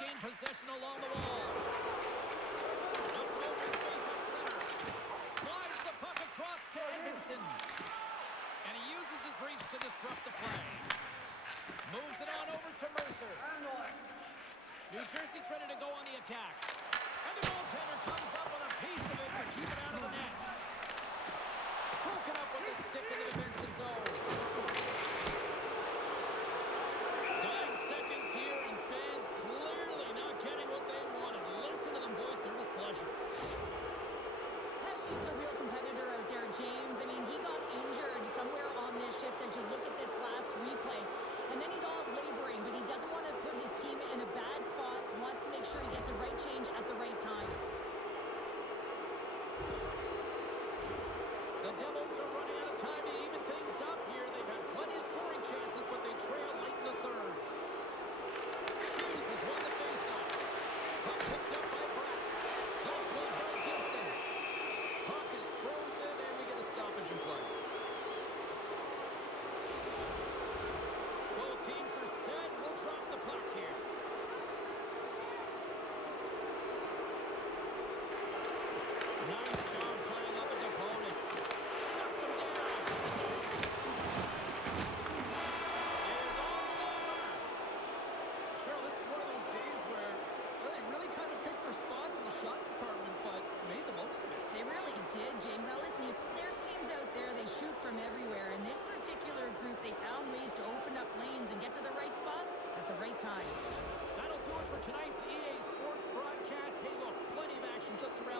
Gain possession along the wall. That's an open space at center. Slides the puck across to Edmondson. And he uses his reach to disrupt the play. Moves it on over to Mercer. New Jersey's ready to go on the attack. And the goaltender comes up with a piece of it to keep it out of the net. Broken up with the stick in the defensive zone. Dying seconds here, and fans clearly not getting what they wanted. Listen to them voice their displeasure. Pesci's a real competitor out there, James. I mean, he got injured somewhere on this shift as you look at this last replay. And then he's all laboring, but he doesn't want to put his team in a bad spot. Wants to make sure he gets a right change at the right time. The Devils are running out of time to even things up here. They've had plenty of scoring chances, but they trail late in the third. Hughes has won the faceoff. Puck picked up by Pratt. That's one by Gibson. Puck is frozen, and we get a stoppage in play. Both teams are set. We'll drop the puck here. Nice job tying up his opponent. Shuts him down. It is all over. Cheryl, this is one of those games where they really kind of picked their spots in the shot department, but made the most of it. They really did, James. Now listen, there's teams out there, they shoot from everywhere. In this particular group, they found ways to open up lanes and get to the right spots at the right time. That'll do it for tonight's EA Sports broadcast. Hey, look, plenty of action just around